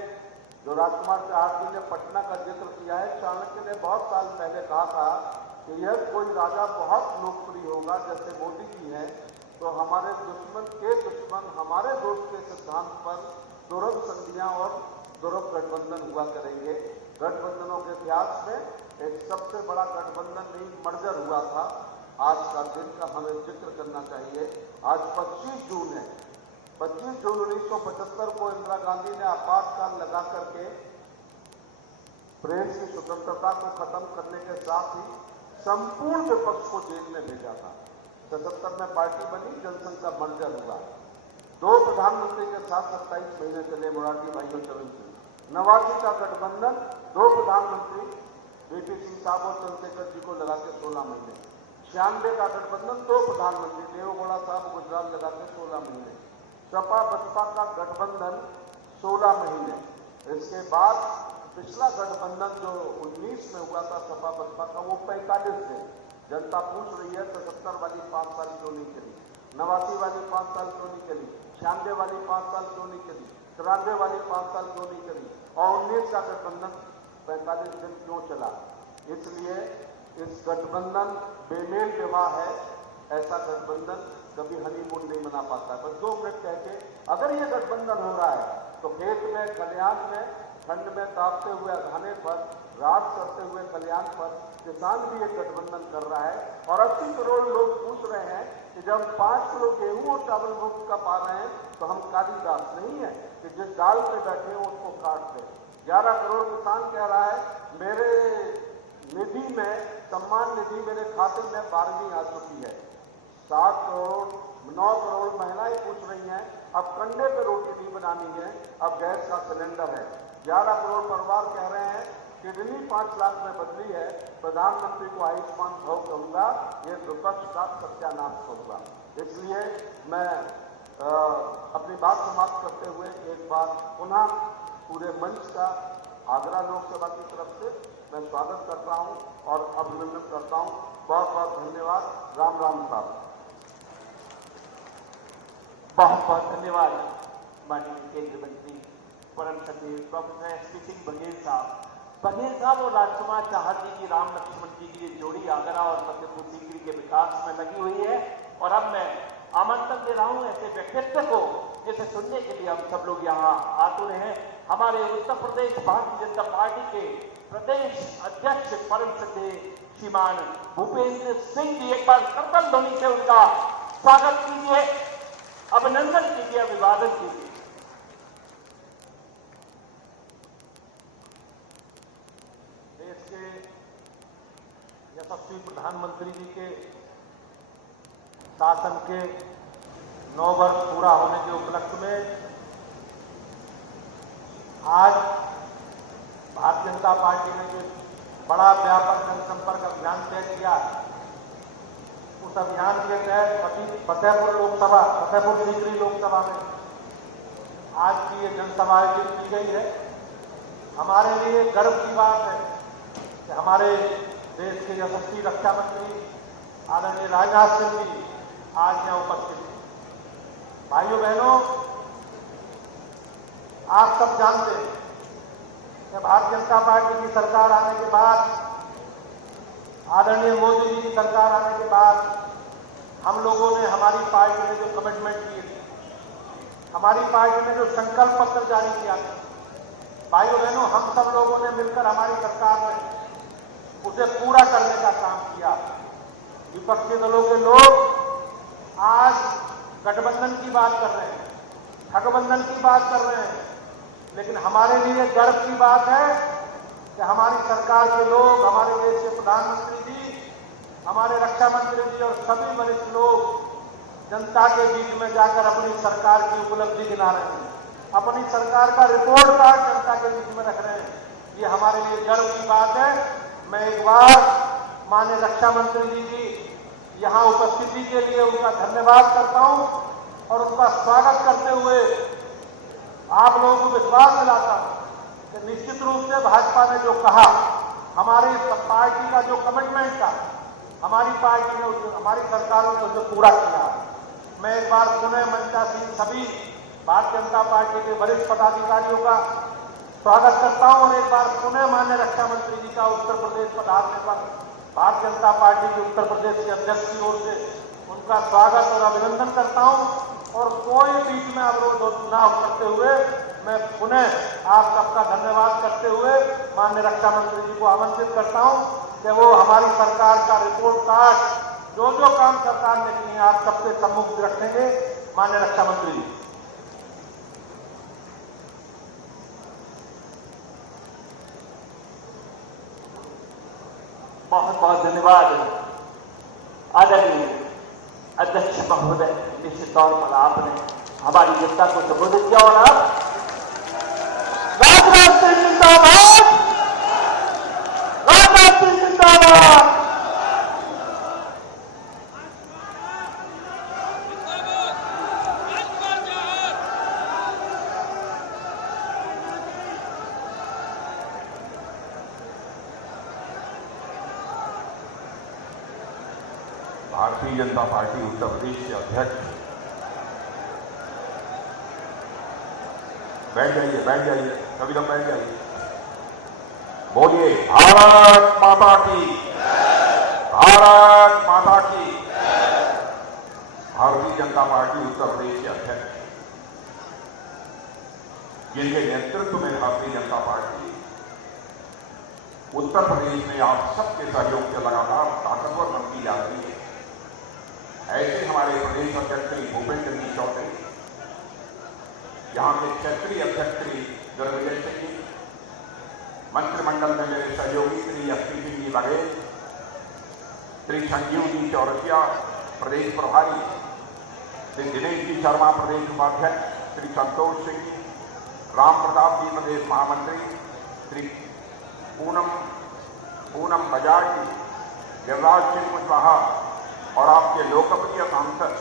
जो राजकुमार चाहर जी ने पटना का जिक्र किया है, चाणक्य ने बहुत साल पहले कहा था कि यह कोई राजा बहुत लोकप्रिय होगा जैसे मोदी जी हैं तो हमारे दुश्मन के दुश्मन हमारे दोस्त के सिद्धांत पर दुर्लभ संधियां और दुर्लभ गठबंधन हुआ करेंगे। गठबंधनों के इतिहास में एक सबसे बड़ा गठबंधन नहीं मर्जर हुआ था। आज का दिन का हमें जिक्र करना चाहिए। आज 25 जून है। 25 जून 1975 को इंदिरा गांधी ने आपातकाल लगा करके प्रेस की स्वतंत्रता को खत्म करने के साथ ही संपूर्ण विपक्ष को जेल में भेजा था। 77 में पार्टी बनी, जनसंघ का मर्जर हुआ। 2 प्रधानमंत्री के साथ 27 महीने चले, मोरारजी भाई और चरण सिंह। 89 का गठबंधन 2 प्रधानमंत्री वीपी सिंह साहब और चंद्रशेखर जी को लगा के 16 महीने। 96 का गठबंधन 2 प्रधानमंत्री देवेगौड़ा साहब गुजरात लगा के 16 महीने। सपा बसपा का गठबंधन 16 महीने। इसके बाद पिछला गठबंधन जो 19 में हुआ था सपा बसपा का, वो 45 है। जनता पूछ रही है 77 वाली 5 साल क्यों नहीं चली, 89 वाली 5 साल क्यों नहीं चली, 96 वाली 5 साल क्यों नहीं चली, 93 वाली 5 साल क्यों नहीं चली और 19 का गठबंधन 45 दिन क्यों चला। इसलिए इस गठबंधन बेमेल विवाह है। ऐसा गठबंधन कभी हनीमून नहीं मना पाता। बस 2 मिनट कह के, अगर ये गठबंधन हो रहा है तो खेत में, खलिहान में, ठंड में तापते हुए अघाने पर, रात करते हुए कल्याण पर किसान भी एक गठबंधन कर रहा है। और 80 करोड़ लोग पूछ रहे हैं कि जब 5 किलो गेहूं और चावल मुफ्त का पा रहे हैं तो हम कालीदास नहीं है कि जिस डाल पे बैठे हो उसको काट दे। 11 करोड़ किसान कह रहा है मेरे निधि में, सम्मान निधि मेरे खाते में 12वीं आ चुकी है। 7 करोड़ 9 करोड़ महिलाएं पूछ रही हैं अब कंडे पे रोटी नहीं बनानी है, अब गैस का सिलेंडर है। 11 करोड़ परिवार कह रहे हैं किडनी 5 लाख में बदली है, प्रधानमंत्री को आयुष्मान भव कहूंगा, ये विपक्ष का सत्यानाश होगा। इसलिए मैं अपनी बात समाप्त करते हुए एक बार पुनः पूरे मंच का आगरा लोकसभा की तरफ से मैं स्वागत करता हूं और अभिनंदन करता हूं। बहुत बहुत धन्यवाद। राम राम साहब। बहुत बहुत धन्यवाद माननीय केंद्रीय मंत्री परम श्रद्धेय प्रोफेसर एसपी सिंह बघेल साहब। बघेल साहब और राजकुमार चाहर जी की, राम लक्ष्मण जी की ये जोड़ी आगरा और फतेहपुर सीकरी के विकास में लगी हुई है। और अब मैं आमंत्रण दे रहा हूं ऐसे व्यक्तित्व को जिसे सुनने के लिए हम सब लोग यहाँ आतुर हैं। हमारे उत्तर प्रदेश भारतीय जनता पार्टी के प्रदेश अध्यक्ष परम श्रद्धेय श्रीमान भूपेंद्र सिंह जी, एक बार करतल ध्वनि से उनका स्वागत कीजिए, अभिनंदन कीजिए, अभिवादन कीजिए। देश के यशस्वी प्रधानमंत्री जी के शासन के 9 वर्ष पूरा होने के उपलक्ष्य में आज भारतीय जनता पार्टी ने जो बड़ा व्यापक जनसंपर्क अभियान तय किया, उस अभियान के तहत फतेहपुर सीकरी लोकसभा में आज की ये जनसभा आयोजित की गई है। हमारे लिए गर्व की बात है कि हमारे देश के यशस्वी रक्षा मंत्री आदरणीय राजनाथ सिंह जी आज यहाँ उपस्थित हैं। भाइयों बहनों, आप सब जानते हैं कि भारतीय जनता पार्टी की सरकार आने के बाद, आदरणीय मोदी जी की सरकार आने के बाद हम लोगों ने, हमारी पार्टी ने जो कमिटमेंट किए थे, हमारी पार्टी ने जो संकल्प पत्र जारी किया था, भाइयों बहनों, हम सब लोगों ने मिलकर हमारी सरकार ने उसे पूरा करने का काम किया। विपक्षी दलों के लोग आज गठबंधन की बात कर रहे हैं, ठगबंधन की बात कर रहे हैं, लेकिन हमारे लिए गर्व की बात है कि हमारी सरकार के लोग, हमारे देश के प्रधानमंत्री जी, हमारे रक्षा मंत्री जी और सभी वरिष्ठ लोग जनता के बीच में जाकर अपनी सरकार की उपलब्धि गिना रहे हैं, अपनी सरकार का रिपोर्ट कार्ड जनता के बीच में रख रहे हैं। ये हमारे लिए गर्व की बात है। मैं एक बार माननीय रक्षा मंत्री जी की यहाँ उपस्थिति के लिए उनका धन्यवाद करता हूं और उनका स्वागत करते हुए आप लोगों को विश्वास दिलाता हूं कि निश्चित रूप से भाजपा ने जो कहा, हमारी पार्टी का जो कमिटमेंट था, हमारी पार्टी ने, हमारी सरकारों ने उसे पूरा किया। मैं एक बार पुनः मंचासीन सभी भारतीय जनता पार्टी के वरिष्ठ पदाधिकारियों का स्वागत करता हूं और एक बार पुनः माननीय रक्षा मंत्री जी का उत्तर प्रदेश पधारने पर भारतीय जनता पार्टी के उत्तर प्रदेश के अध्यक्ष की ओर से उनका स्वागत और अभिनंदन करता हूं और कोई बीच में अवरोध न करते हुए मैं पुनः आप सबका धन्यवाद करते हुए माननीय रक्षा मंत्री जी को आमंत्रित करता हूं कि वो हमारी सरकार का रिपोर्ट कार्ड, जो जो काम सरकार ने किए, आप सबके सम्मुख रखेंगे। माननीय रक्षा मंत्री जी। बहुत बहुत धन्यवाद आदरणीय अध्यक्ष महोदय। निश्चित तौर पर आपने हमारी जनता को संबोधित किया और आप राजनाथ सिंह जिंदाबाद, राजनाथ सिंह जिंदाबाद। भारतीय जनता पार्टी उत्तर प्रदेश के अध्यक्ष, बैठ जाइए, कभी तक बैठ जाइए। बोलिए भारत माता की, भारत माता की। भारतीय जनता पार्टी उत्तर प्रदेश के अध्यक्ष, जिनके नेतृत्व में भारतीय जनता पार्टी उत्तर प्रदेश में आप सबके सहयोग से लगातार ताकतवर बनती जा रही है, ऐसे हमारे प्रदेश अध्यक्ष श्री भूपेंद्र जी चौधरी, यहाँ के क्षेत्रीय अध्यक्ष श्री दिग्विजय सिंह जी, मंत्रिमंडल में मेरे सहयोगी श्री एसपी सिंह जी बघेल, श्री संजीव जी चौरसिया प्रदेश प्रभारी, श्री दिनेश जी शर्मा प्रदेश उपाध्यक्ष, श्री संतोष सिंह जी, राम प्रताप जी प्रदेश महामंत्री, श्री पूनम बजाज जी, गिरिराज सिंह कुशवाहा और आपके लोकप्रिय सांसद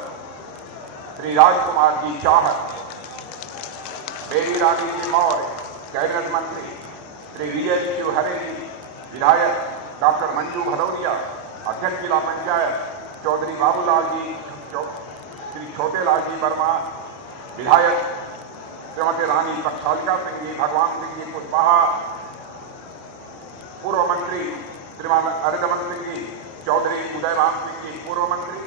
श्री राजकुमार जी चाहत, बेबी रानी जी मौर्य, कैबिनेट मंत्री श्री वीएस शिवहरे जी, विधायक डॉक्टर मंजू भदौरिया, अध्यक्ष जिला पंचायत चौधरी बाबूलाल जी, श्री छोटेलाल जी वर्मा, विधायक श्रीमती रानी प्रक्षालिका सिंह जी, भगवान सिंह जी कुशवाहा, पूर्व मंत्री श्रीमान अर्जमन सिंह जी, चौधरी उदयवान सिंह जी पूर्व मंत्री,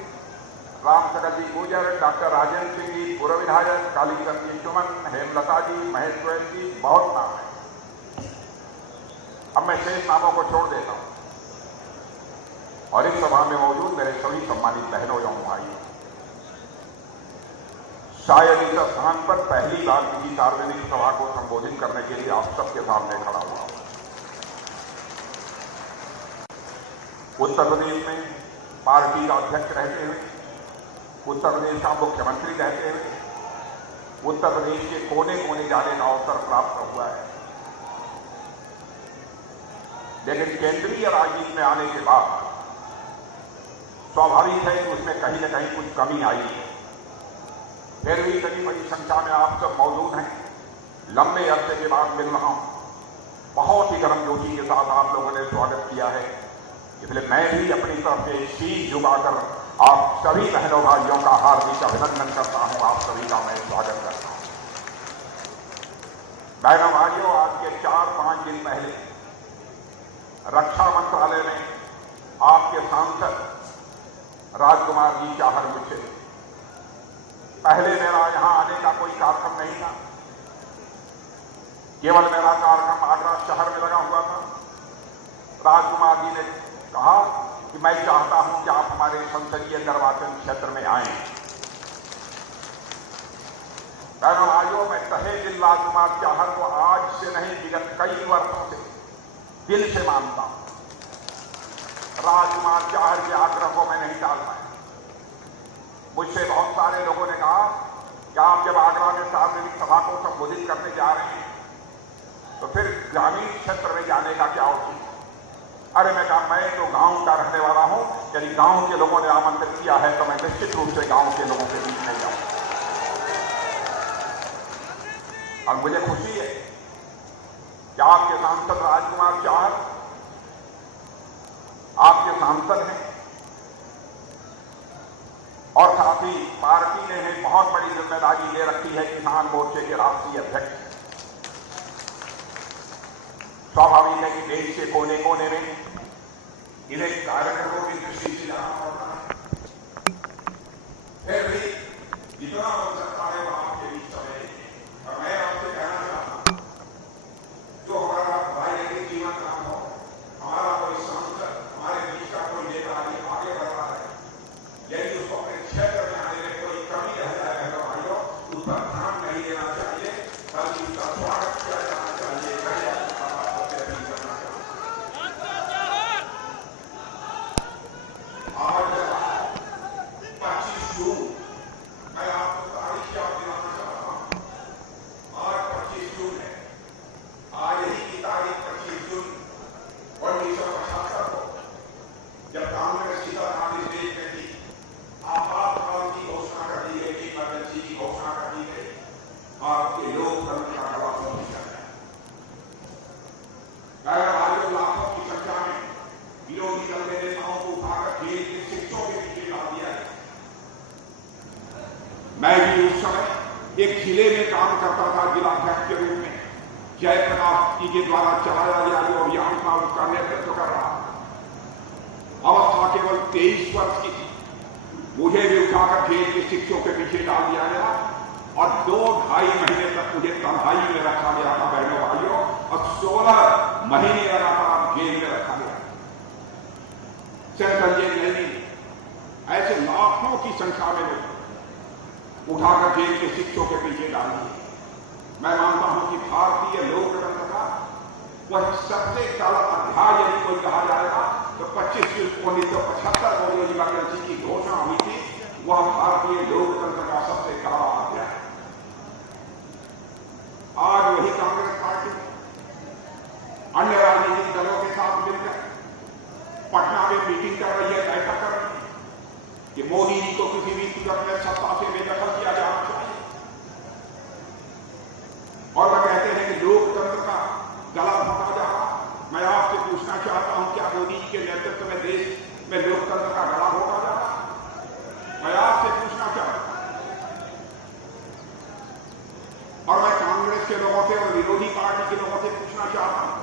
राम सकल जी गुर्जर, डॉक्टर राजेंद्र सिंह जी पूर्व विधायक, कालीचंद जी सुमन, हेमलता जी, महेश गोयल जी, बहुत नाम है। अब मैं शेष नामों को छोड़ देता हूं और इस सभा में मौजूद मेरे सभी सम्मानित बहनों एवं भाइयों, शायद इस स्थान पर पहली बार किसी सार्वजनिक सभा को संबोधित करने के लिए आप सबके सामने खड़ा हुआ। उत्तर प्रदेश में पार्टी का अध्यक्ष रहते हुए उत्तर प्रदेश का मुख्यमंत्री रहते हुए उत्तर प्रदेश के कोने कोने जाने का अवसर प्राप्त हुआ है। लेकिन केंद्रीय राजनीति में आने के बाद स्वाभाविक है कि उसमें कहीं न कहीं कुछ कमी आई है। फिर भी इतनी बड़ी संख्या में आप सब मौजूद हैं। लंबे अरसे के बाद मिल रहा हूं। बहुत ही गर्मजोशी के साथ आप लोगों ने स्वागत किया है, इसलिए मैं भी अपनी तरफ से शीश झुकाकर आप सभी बहनों भाइयों का हार्दिक अभिनंदन करता हूं। आप सभी का मैं स्वागत करता हूं। बहनों भाइयों, आज के 4-5 दिन पहले रक्षा मंत्रालय में आपके सांसद राजकुमार जी चाहर मुझे पहले मेरा यहां आने का कोई कार्यक्रम नहीं था। केवल मेरा कार्यक्रम आगरा शहर में लगा हुआ था। राजकुमार जी ने कहा कि मैं चाहता हूं कि आप हमारे संसदीय निर्वाचन क्षेत्र में आएं। बहनों भाइयों, मैं तहे दिल राजकुमार चाहर को आज से नहीं, विगत कई वर्षों से दिल से मानता हूं। राजकुमार चाहर के आग्रह को मैं नहीं टाल पाया। मुझसे बहुत सारे लोगों ने कहा कि आप जब आगरा में सार्वजनिक सभा को संबोधित करने जा रहे हैं तो फिर ग्रामीण क्षेत्र में जाने का क्या औचित्य? अरे मैं कहा, मैं तो गांव का रहने वाला हूं। यदि गांव के लोगों ने आमंत्रित किया है तो मैं निश्चित रूप से गांव के लोगों के बीच में जाऊं। और मुझे खुशी है कि आपके सांसद राजकुमार चाहर आपके सांसद हैं और साथ ही पार्टी ने एक बहुत बड़ी जिम्मेदारी ले रखी है, किसान मोर्चे के राष्ट्रीय अध्यक्ष। स्वाभाविक है कि देश के कोने कोने में इन्हें कार्यक्रमों की दृष्टि से जाना पड़ता है। फिर भी जितना हो सकता है वह आपके बीच समय। और मैं आपसे कहना चाहता हूं, जो हमारा भाई के जीवन काम हो, हमारा कोई सांसद, हमारे बीच का कोई नेता आगे बढ़ रहा है, यदि उसको अपने क्षेत्र में आने में कोई कमी रह जाए तो भाइयों, उस पर ध्यान नहीं देना चाहिए, बल्कि उसका स्वागत किया जाना चाहिए। आज 25 जून, मैं आपको तारीख याद दिलाना चाहता हूं। आज 25 जून है। आज ही की तारीख 25 जून 1975 को जब कांग्रेस सीताराम इस देश में थी, आपातकाल की घोषणा कर दी गई, इमरजेंसी की घोषणा कर दी गई। आपके लोकतंत्र का गला नहीं चल रहा है। लाखों की संख्या में विरोधी दल के नेताओं को उठाकर जेल के शिक्षकों के पीछे डाल दिया है। मैं भी उस समय एक जिले में काम करता था, जिलाध्यक्ष के रूप में। जयप्रकाश जी के द्वारा चलाया गया जो अभियान था, उसका नेतृत्व कर रहा। अवस्था केवल 23 वर्ष की थी। मुझे भी उठाकर जेल के शिक्षकों के पीछे डाल दिया गया और 2-2.5 महीने तक मुझे तन्हाई में रखा गया था बहनों भाइयों, और 16 महीने लगातार जेल में रखा गया। सेंट्रल जेल नहीं, ऐसे लाखों की संख्या में लोग उठाकर जेल के शिक्षकों के पीछे डाल दिए। मैं मानता हूं कि भारतीय लोकतंत्र का वह सबसे काला अध्याय यदि कोई कहा जाएगा तो 25 जून 1975 को जो इमरजेंसी की घोषणा हुई थी, वह भारतीय लोकतंत्र का सबसे काला अध्याय। आज वही कांग्रेस पार्टी अन्य राजनीतिक दलों के साथ मिलकर पटना में मीटिंग कर रही है, बैठक कर रही है कि मोदी जी को किसी भी सूरत में सत्ता से बेदखल किया जाना चाहिए। और वह कहते हैं कि लोकतंत्र का गला घोटा जा रहा। मैं आपसे पूछना चाहता हूं, क्या मोदी जी के नेतृत्व में देश में लोकतंत्र का गला घोटा जा रहा? मैं आपसे पूछना चाहता हूं। और मैं कांग्रेस के लोगों से और विरोधी पार्टी के लोगों से पूछना चाहता हूं,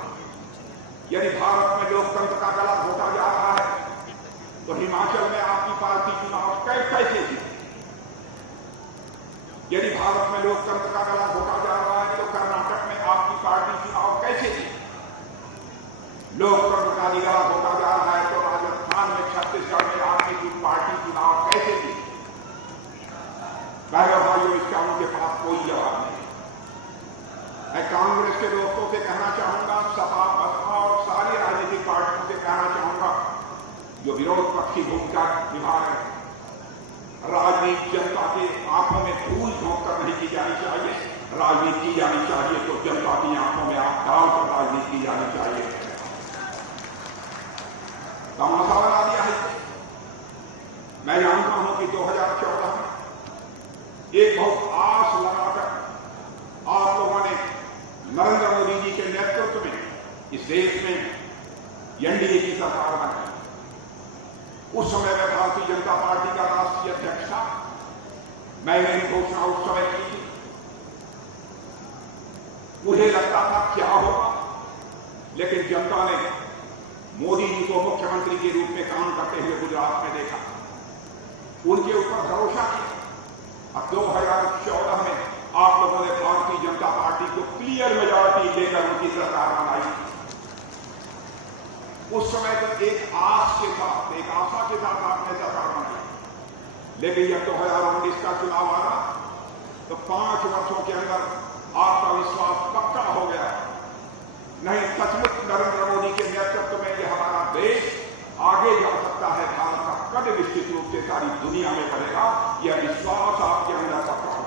यदि भारत में लोकतंत्र का गला घोटा जा रहा है तो हिमाचल में आपकी पार्टी चुनाव कैसे जीती? यदि भारत में लोकतंत्र का गला घोटा जा रहा है तो कर्नाटक में आपकी पार्टी चुनाव कैसे जीती? लोकतंत्र का गला घोटा जा रहा है तो राजस्थान में, छत्तीसगढ़ में आपकी पार्टी चुनाव कैसे जीती? भाइयों, इसका उनके पास कोई जवाब नहीं। मैं कांग्रेस के दोस्तों से कहना चाहूंगा, सपा, बसपा और सारी राजनीतिक पार्टियों से कहना चाहूंगा जो विरोध पक्षी भूमिका निभा रहे हैं, राजनीति जनता के आंखों में धूल झोंक कर नहीं की जानी चाहिए। राजनीति की जानी चाहिए तो जनता की आंखों में आंख डालकर राजनीति की जानी चाहिए। तमाशा बना दिया है। मैं जानता हूं कि 2014 में एक बहुत आस लगाकर आप लोगों ने नरेंद्र मोदी जी के नेतृत्व में इस देश में एनडीए की सरकार बनाई। उस समय में भारतीय जनता पार्टी का राष्ट्रीय अध्यक्ष था। मैंने घोषणा उस समय की थी। मुझे लगता था क्या होगा, लेकिन जनता ने मोदी जी को मुख्यमंत्री के रूप में काम करते हुए गुजरात में देखा, उनके ऊपर भरोसा किया। अब 2014 में आप लोगों ने भारतीय जनता पार्टी को क्लियर मेजॉरिटी लेकर उनकी सरकार बनाई। उस समय तो एक आस के साथ, एक आशा के साथ आपने सरकार बनाई, लेकिन जब 2019 का चुनाव आना तो 5 वर्षों के अंदर आपका विश्वास पक्का हो गया। नहीं, सचमुच नरेंद्र मोदी के नेतृत्व में यह हमारा देश आगे जा सकता है। भारत का कद निश्चित रूप से सारी दुनिया में बढ़ेगा, यह विश्वास आपके अंदर पक्का हो।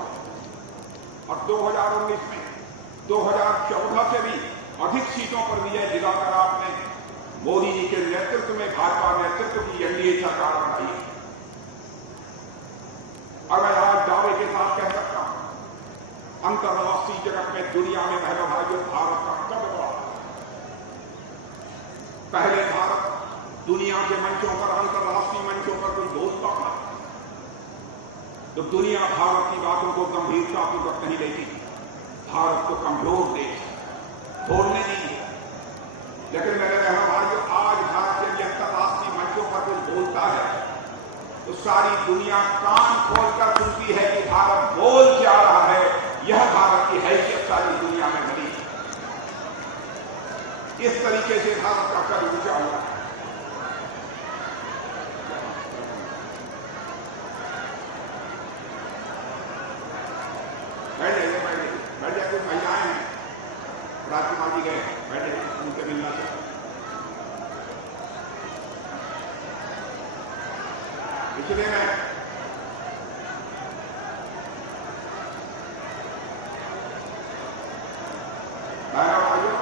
और 2019 में 2014 से भी अधिक सीटों पर विजय दिलाकर आपने मोदी जी के नेतृत्व में भाजपा नेतृत्व की एनडीए सरकार बनाई। और मैं आज दावे के साथ कह सकता हूं, अंतर्राष्ट्रीय जगत में, दुनिया में बहनों भाइयों, भारत का कद बढ़ा। पहले भारत दुनिया के मंचों पर, अंतर्राष्ट्रीय मंचों पर कोई बोलता था तो दुनिया भारत की बातों को गंभीरतापूर्वक नहीं लेती। भारत को कमजोर देश बोलने दीजिए। लेकिन मेरे बहनों भाइयों, आज भारत के अंतर्राष्ट्रीय मंचों पर कोई बोलता है तो सारी दुनिया कान खोलकर सुनती है कि भारत बोल क्या रहा है। यह भारत की हैसियत सारी दुनिया में बनी। इस तरीके से भारत का कद ऊंचा हुआ है। बैठ जाइए, कुछ महिलाएं हैं, राजकुमार जी गए, बैठे, उनसे मिलना चाहिए। इसलिए मैं भाइयों,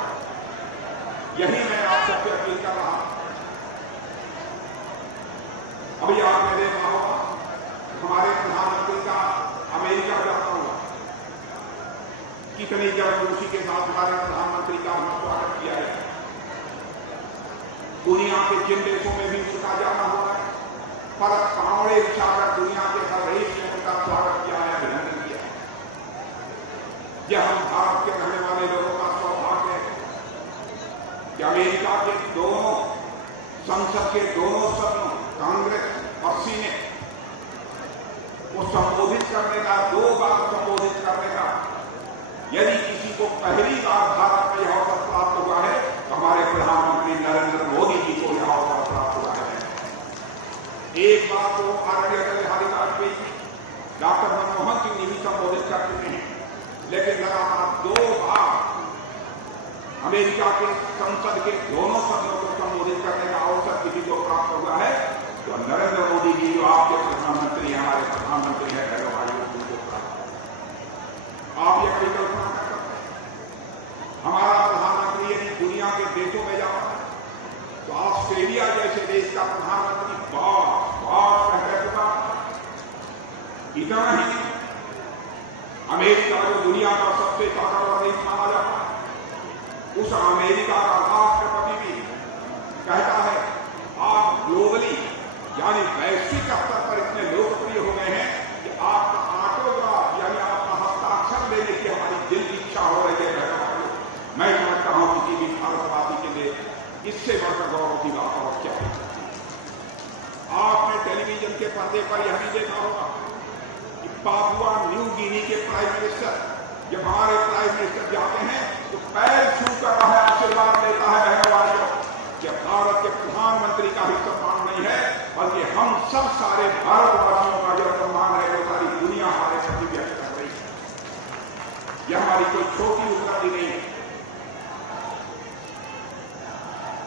यही मैं आप सबसे अपील कर रहा हूं। अभी आपने देखा होगा हमारे प्रधानमंत्री का अमेरिका जाता हुआ कितनी जबरदस्ती के साथ हमारे प्रधानमंत्री का स्वागत किया है। दुनिया के जिन देशों में भी उसका जाना हुआ है, पर कांवड़े बिछाकर दुनिया के हर देश में उनका स्वागत किया है, अभिनंदन किया है। यह हम भारत के रहने वाले लोगों का सौभाग्य है कि अमेरिका के दोनों संसद के दोनों सदनों, कांग्रेस और सीनेट, को संबोधित करने का, 2 बार संबोधित करने का, यदि किसी को पहली बार भारत में यह अवसर प्राप्त हुआ है तो हमारे प्रधानमंत्री नरेंद्र मोदी जी को यह अवसर प्राप्त हुआ है। एक बार तो आदरणीय अटल बिहारी वाजपेयी जी, डॉक्टर मनमोहन सिंह जी भी संबोधित कर चुके हैं, लेकिन लगातार 2 बार अमेरिका के संसद के दोनों सदनों को संबोधित करने का अवसर किसी को प्राप्त हुआ है तो नरेंद्र मोदी जी जो आपके प्रधानमंत्री, हमारे प्रधानमंत्री है, बहनों भाइयों, उनको प्राप्त है। आप ये कभी कल्पना कर सकते हैं, हमारा प्रधानमंत्री यदि दुनिया के देशों में जाता है तो ऑस्ट्रेलिया जैसे देश का प्रधानमंत्री बार रह चुका। इतना ही नहीं, अमेरिका जो दुनिया का सबसे ताकतवर देश माना जाता है, उस अमेरिका का राष्ट्रपति भी कहता है आप ग्लोबली यानी वैश्विक स्तर पर इतने लोकप्रिय हो गए हैं कि आपका ऑटोग्राफ यानी आपका हस्ताक्षर लेने की हमारी दिल की इच्छा हो रही है। मैं समझता हूं किसी भी भारतवासी के लिए इससे बढ़कर गौरव की बात और क्या है। आपने टेलीविजन के पर्दे पर यह भी देखा होगा कि पापुआ न्यू गिनी के प्राइम मिनिस्टर, जब हमारे प्राइम मिनिस्टर जाते हैं तो पैर छूकर वह आशीर्वाद लेता है। बहनों भाइयों, कि भारत के प्रधानमंत्री का ही सम्मान नहीं है, बल्कि हम सब सारे भारतवासियों का जो सम्मान है वो सारी दुनिया हमारे प्रति व्यक्त कर रही है। यह हमारी कोई छोटी उपलब्धि नहीं है।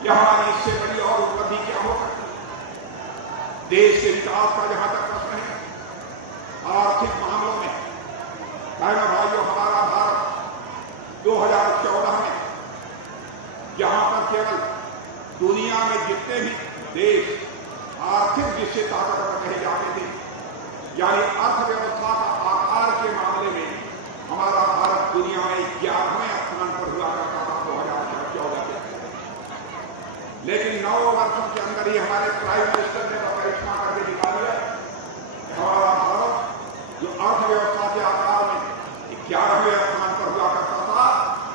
यह हमारी इससे बड़ी और उपलब्धि क्या हो सकती है? देश के विकास का जहां तक प्रश्न है, आर्थिक मामलों में बहनों भाइयों, हमारा भारत 2014 में जहां पर केवल दुनिया में जितने भी देश आर्थिक दृष्टि से ताकतवर कहे जाते थे, यानी अर्थव्यवस्था का आकार के मामले में हमारा भारत दुनिया में 11वें स्थान पर हुआ करता था 2014 के। लेकिन 9 वर्षों के अंदर ही हमारे प्राइम मिनिस्टर ने करिश्मा करके दिखा दिया, हमारा भारत जो अर्थव्यवस्था के आकार में 11वें स्थान पर हुआ करता था,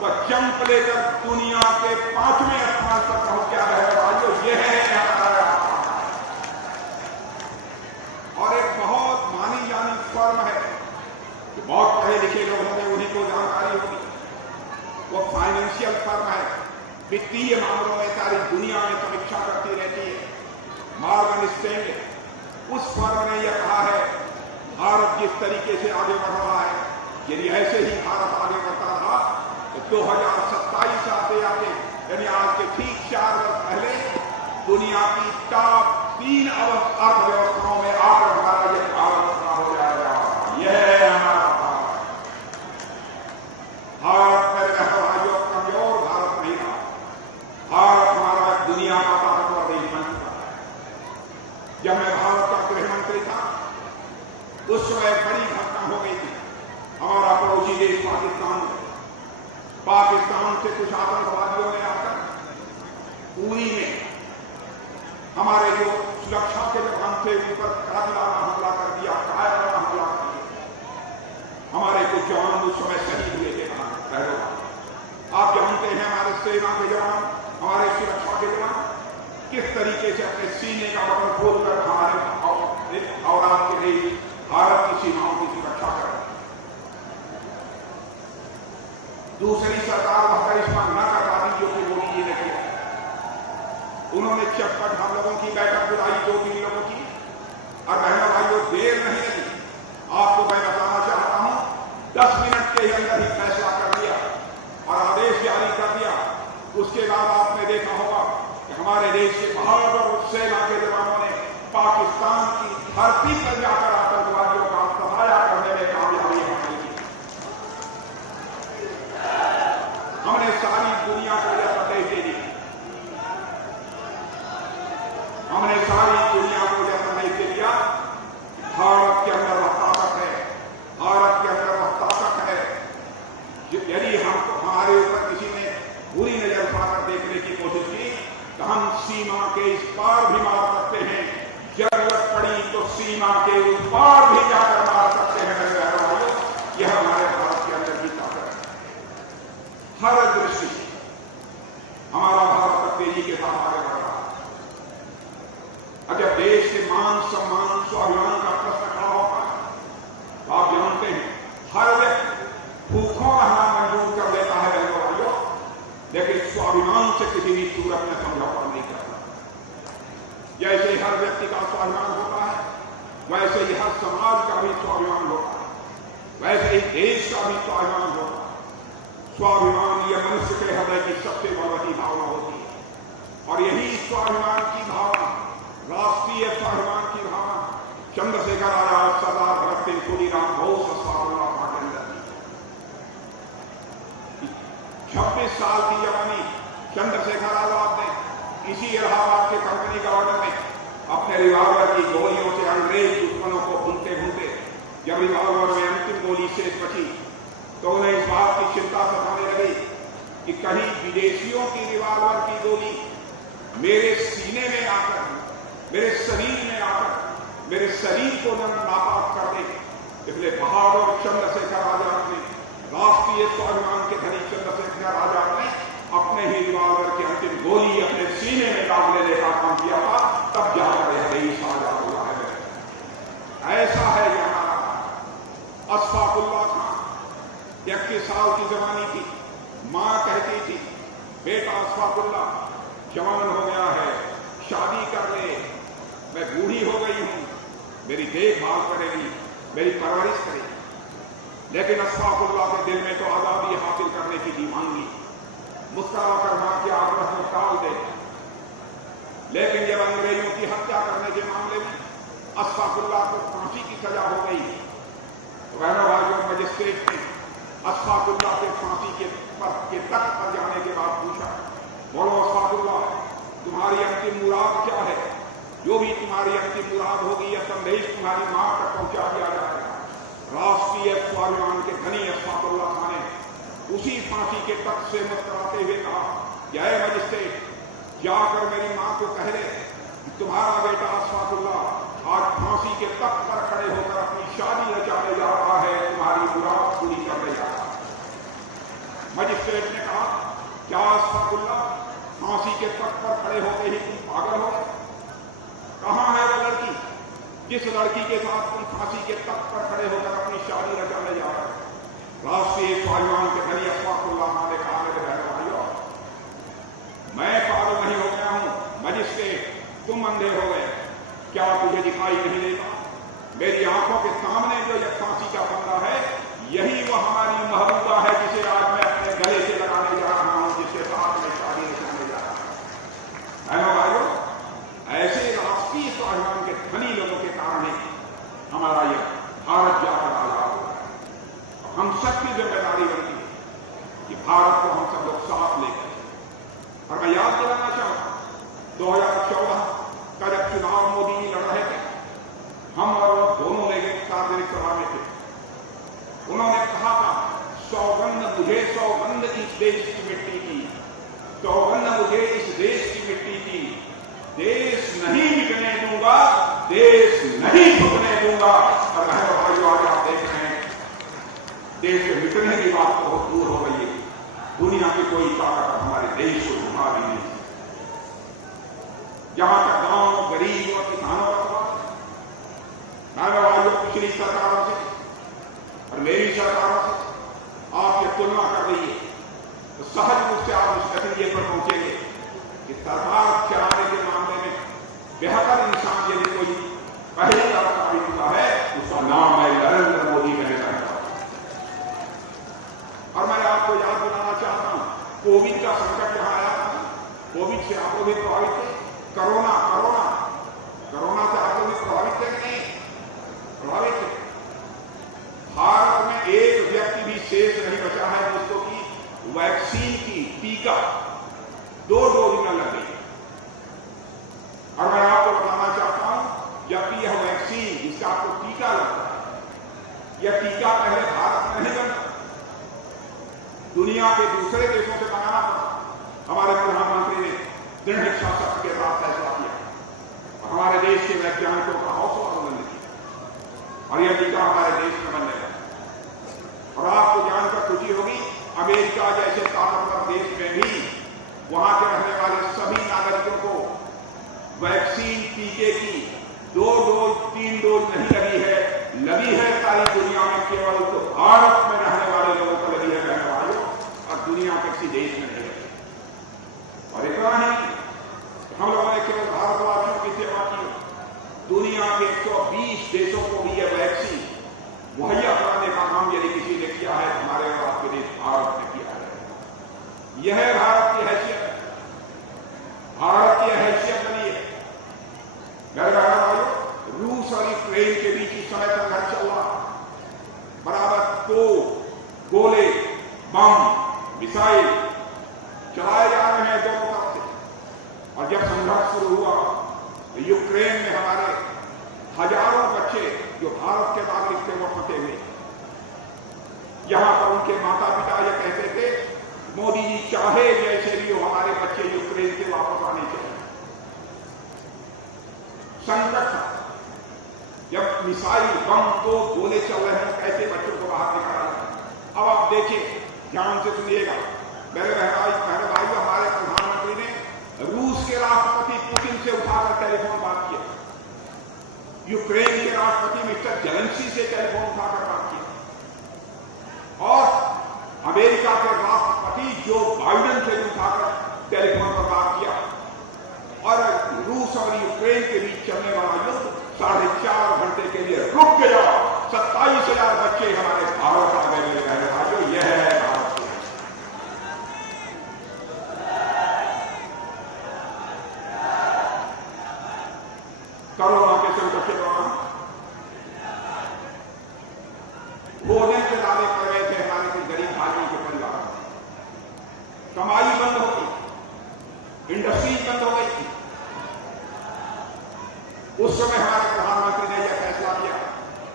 वह जंप लेकर दुनिया के 5वें स्थान पर पहुंच गया है। भाइयों, ये है हमारा, और एक बहुत मानी जानी फर्म है, बहुत पढ़े लिखे लोग होंगे, उन्हीं को जानकारी होगी। वो फाइनेंशियल फर्म है, वित्तीय मामलों में सारी दुनिया में समीक्षा करती रहती है, मॉर्गन स्टैनली। उस फर्म ने यह कहा है, भारत जिस तरीके से आगे बढ़ रहा है, यदि ऐसे ही भारत आगे बढ़ता था तो 2027 आते आते, यानी आज के ठीक 4 वर्ष पहले, दुनिया की टॉप 3 अर्थव्यवस्थाओं में आकर हमारा यह भारत हो जाएगा। यह है हमारा भारत में भाइयों, कमजोर भारत नहीं रहा। भारत हमारा दुनिया का ताकतवर देश बन चुका है। जब मैं भारत का गृह मंत्री था, उस समय बड़ी घटना हो गई थी। हमारा पड़ोसी देश पाकिस्तान से कुछ आतंकवादियों ने आकर उरी में हमारे जो सुरक्षा के जवान थे उन पर कातिलाना हमला कर दिया, कायराना हमला कर दिया। हमारे कुछ जवान उस समय शहीद हुए थे। आप जानते हैं हमारे सेना के जवान, हमारे सुरक्षा के जवान किस तरीके से अपने सीने का बटन खोलकर हमारे और आपके देश भारत की सीमाओं की सुरक्षा कर। दूसरी सरकार वह करिश्मा न कर पाती जो कि मोदी जी ने किया। उन्होंने चटपट हम लोगों की बैठक बुलाई, 2-3 लोगों की, और बहनों भाइयों, देर नहीं लगी। आपको मैं बताना चाहता हूं, 10 मिनट के अंदर ही फैसला कर दिया और आदेश जारी कर दिया। उसके बाद आपने देखा होगा कि हमारे देश के बहादुर सेना के जवानों ने पाकिस्तान की धरती पर जाकर आतंकवादियों का सफाया करने में कामयाबी हासिल की। हमने सारी दुनिया को यह संदेश दे दी, हमने सारी दुनिया को यह संदेश दे दिया, भारत के अंदर वह ताकत है, भारत के अंदर वह ताकत है। यदि हमको हमारे ऊपर किसी ने बुरी नजर उठाकर देखने की कोशिश की तो हम सीमा के इस पार भी मार सकते हैं, जरूरत पड़ी तो सीमा के उस पार भी जाकर मार सकते हैं। यह हमारे भारत के अंदर की ताकत है। हर दृष्टि हमारा भारत तेजी के साथ आगे बढ़ रहा है। अगर देश के मान सम्मान स्वाभिमान का प्रश्न खड़ा होगा तो आप जानते हैं हर व्यक्ति भूखों रहना मंजूर कर लेता है बहनों भाइयों, लेकिन स्वाभिमान से किसी भी सूरत में समझौता नहीं करता। जैसे हर व्यक्ति का स्वाभिमान होता है, वैसे ही हर समाज का भी स्वाभिमान होता है, वैसे ही देश का भी स्वाभिमान होता है। स्वाभिमान यह मनुष्य के हृदय की सबसे बड़ी भावना होती है, और यही स्वाभिमान की भावना, राष्ट्रीय स्वाभिमान की भावना चंद्रशेखर आजाद, सरदार भगत सिंह, खुदीराम बोस स्वाभिमान के अंदर 26 साल की जवानी चंद्रशेखर आजाद ने इसी इलाहाबाद के कंपनी गवर्नर में अपने रिवॉल्वर की गोलियों से अंग्रेज दुश्मनों को भूनते भूनते जब रिवॉल्वर में अंतिम गोली शेष बची तो उन्हें इस बात की चिंता सताने लगी कि कहीं विदेशियों की रिवॉल्वर की गोली मेरे सीने में आकर, मेरे शरीर में आकर मेरे शरीर को नापाक कर दे। इसलिए बहादुर चंद्रशेखर आजाद ने, राष्ट्रीय स्वाभिमान के धनी चंद्रशेखर आजाद ने अपने ही रिवॉल्वर की अंतिम गोली अपने सीने में दाग लेने का काम किया था। तब जाकर यह देश आजाद हुआ है। ऐसा है यहाँ अशफाकुल्लाह खान, 31 साल की जवानी थी। मां कहती थी, बेटा अशफाकुल्लाह जवान हो गया है, शादी कर ले, मैं बूढ़ी हो गई हूं, मेरी देखभाल करेगी, मेरी परवरिश करेगी। लेकिन अशफाकुल्लाह के दिल में तो आजादी हासिल करने की दीवानगी, मुस्कुराकर मां के आग्रह को टाल दे। लेकिन जब अंग्रेजों की हत्या करने के मामले में अशफाकुल्लाह को फांसी की सजा हो गई अशफाकुल्लाह से फांसी के तख्त पर जाने के बाद पूछा, बोलो अशफाकुल्लाह, तुम्हारी अंतिम मुराद क्या है? जो भी तुम्हारी अंतिम मुराद होगी यह संदेश तुम्हारी मां तक पहुंचा दिया जाएगा। राष्ट्रीय स्वाभिमान के धनी अशफाकुल्लाह खान ने उसी फांसी के तख्त से मुस्कुराते हुए कहा, जय मजिस्ट्रेट, जाकर मेरी मां को कह दे कि तुम्हारा बेटा अशफाकुल्लाह आज फांसी के तख्त पर खड़े होकर अपनी शादी रचाने जा रहा है, तुम्हारी मुराद पूरी करने जा रहा है। मजिस्ट्रेट ने कहा, क्या अशफाकुल्लाह फांसी के तख्त पर खड़े होते ही तुम पागल हो? कहां है वो लड़की जिस लड़की के साथ तुम फांसी के तख्त पर खड़े होकर अपनी शादी रचाने जा रहे हो? राष्ट्रीय स्वाभिमान के धनी अशफाकुल्लाह खान ने कहा, मेरे बहनों भाइयों, मैं पागल नहीं हो गया हूं, मजिस्ट्रेट तुम अंधे हो गए, क्या तुझे दिखाई नहीं देता? मेरी आंखों के सामने जो यह फांसी का बंदा है, यही वो हमारी महबूबा है जिसे आज मैं अपने गले से लगाने जा रहा हूं, जिसके साथ मैं शादी रचाने जा रहा हूं। बहनों भाइयों, ऐसे राष्ट्रीय स्वाभिमान के धनी लोगों के कारण ही हमारा यह भारत जाकर आजाद हो रहा है। हम सबकी जिम्मेदारी बनती है कि भारत को हम सब लोग साथ लेकर, और मैं याद दिलाना चाहूंगा 2014 का जब चुनाव मोदी जी लड़ रहे थे, हम और वो दोनों लेके सार्वजनिक सभा में थे। उन्होंने कहा था, सौगंध मुझे, सौगंध इस देश की मिट्टी की, सौगंध मुझे इस देश की मिट्टी की, देश नहीं मिटने दूंगा, देश नहीं झुकने दूंगा। और भाइयों, आज आप देख रहे हैं देश के मिटने की बात बहुत दूर हो गई है। दुनिया की कोई ताकत हमारे देश को घुमा भी नहीं। जहां तक गांव, गरीब और किसानों का सवाल, मैं भाइयों पिछली सरकारों से और मेरी सरकारों से आप ये तुलना कर रही है तो सहज रूप से आप इस नतीजे पर पहुंचेंगे कि सरकार चलाने के मामले में बेहतर इंसान यदि कोई पहली तरह साबित हुआ है, उसका नाम है नरेंद्र मोदी कहना चाहता हूं। और मैं आपको याद दिलाना चाहता हूं, कोविड का संकट जहां आया था, कोविड से आप लोग भी प्रभावित थे, कोरोना से आप लोग भी प्रभावित थे कि नहीं? प्रभावित थे। भारत में एक व्यक्ति भी शेष नहीं बचा है जिसको की वैक्सीन की टीका 2 डोज में लग गई। और मैं आपको बताना चाहता हूं, जबकि यह वैक्सीन जिसका आपको टीका लगता है, यह टीका पहले भारत में नहीं बनता, दुनिया के दूसरे देशों से मंगाना पड़ा। हमारे प्रधानमंत्री ने दृढ़ इच्छा शक्ति के साथ फैसला किया और हमारे देश के वैज्ञानिकों का हौसला बुलंद किया और यह टीका हमारे देश में बनने लगा। और आपको जानकर खुशी होगी, अमेरिका जैसे ताकतवर देश में भी वहां के रहने वाले सभी नागरिकों को वैक्सीन टीके की 2 डोज 3 डोज नहीं लगी है सारी दुनिया में, केवल तो भारत में रहने वाले लोगों को लगी है बहनों भाइयों, और दुनिया के किसी देश में नहीं लगी। और इतना ही हम लोगों ने केवल भारतवासियों की सेवा की, दुनिया के 120 देशों को भी यह वैक्सीन मुहैया कराने का काम यदि किसी ने किया है, हमारे और आपके देश भारत ने किया है। यह है भारत की हैसियत, भारत की हैसियत बनी है। मेरे भाइयों, रूस और यूक्रेन के बीच इस समय संघर्ष चल रहा, बराबर तो गोले, बम, मिसाइल चलाए जा रहे हैं दोनों तरफ से। और जब संघर्ष शुरू हुआ तो यूक्रेन में हमारे हजारों बच्चे जो भारत के नागरिक थे वो फंसे हुए। यहां पर उनके माता पिता यह कहते थे, मोदी जी चाहे जैसे भी हो हमारे बच्चे यूक्रेन से वापस आने चाहिए। संकट था, जब मिसाइल, बम, तो गोले चल रहे हैं, कैसे बच्चों को बाहर निकाला। अब आप देखिए, ध्यान से सुनिएगा मेरे बहनों भाइयों, हमारे प्रधानमंत्री ने रूस के राष्ट्रपति पुतिन से उठाकर टेलीफोन बात किया, यूक्रेन के राष्ट्रपति मिस्टर जेलेंस्की से टेलीफोन उठाकर बात किया, और अमेरिका के राष्ट्रपति जो बाइडेन से उठाकर टेलीफोन पर बात किया। और रूस और यूक्रेन के बीच चलने वाला युद्ध 4.5 घंटे के लिए रुक गया। 27,000 बच्चे हमारे भारत आ गए। मेरे बहनों भाइयों, यह है भारत की। कोरोना के संकट के दौरान भोजन के दावे कर रहे थे हमारे कुछ गरीब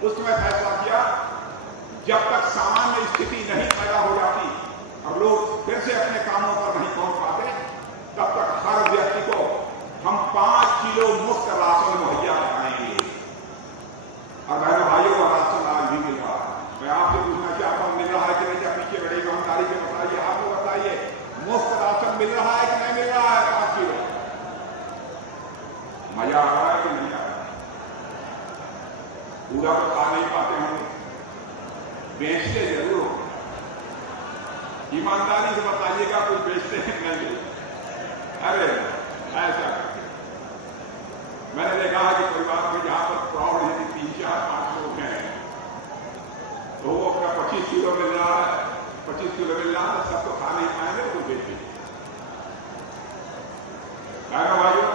उस समय फैसला किया जब तक सामान्य स्थिति नहीं पैदा हो जाती और लोग फिर से अपने कामों पर नहीं पहुंच पाते, तब तक हर व्यक्ति को हम 5 किलो मुफ्त राशन मुहैया कराएंगे। और बहनों भाइयों का राशन आज भी मिल रहा है। मैं आपसे पूछना चाहता हूं, मिल रहा है कि नहीं? क्या पीछे बड़ी ईमानदारी से बताइए, आप लोग बताइए, मुफ्त राशन मिल रहा है कि नहीं मिल रहा है? 5 किलो मजा आ रहा है कि नहीं आ रहा है? पूरा तो खा नहीं पाते हम, बेचते जरूर हो। ईमानदारी से बताइएगा, कोई बेचते हैं नहीं? अरे ऐसा मैंने देखा है कि परिवार में जहां पर प्रौढ़ है 3, 4, 5 लोग हैं, तो वो अपना 25 किलो मिल रहा है, 25 किलो मिल रहा है, सब तो खा नहीं पाएंगे, तो बेच दीजिए। भाइयों,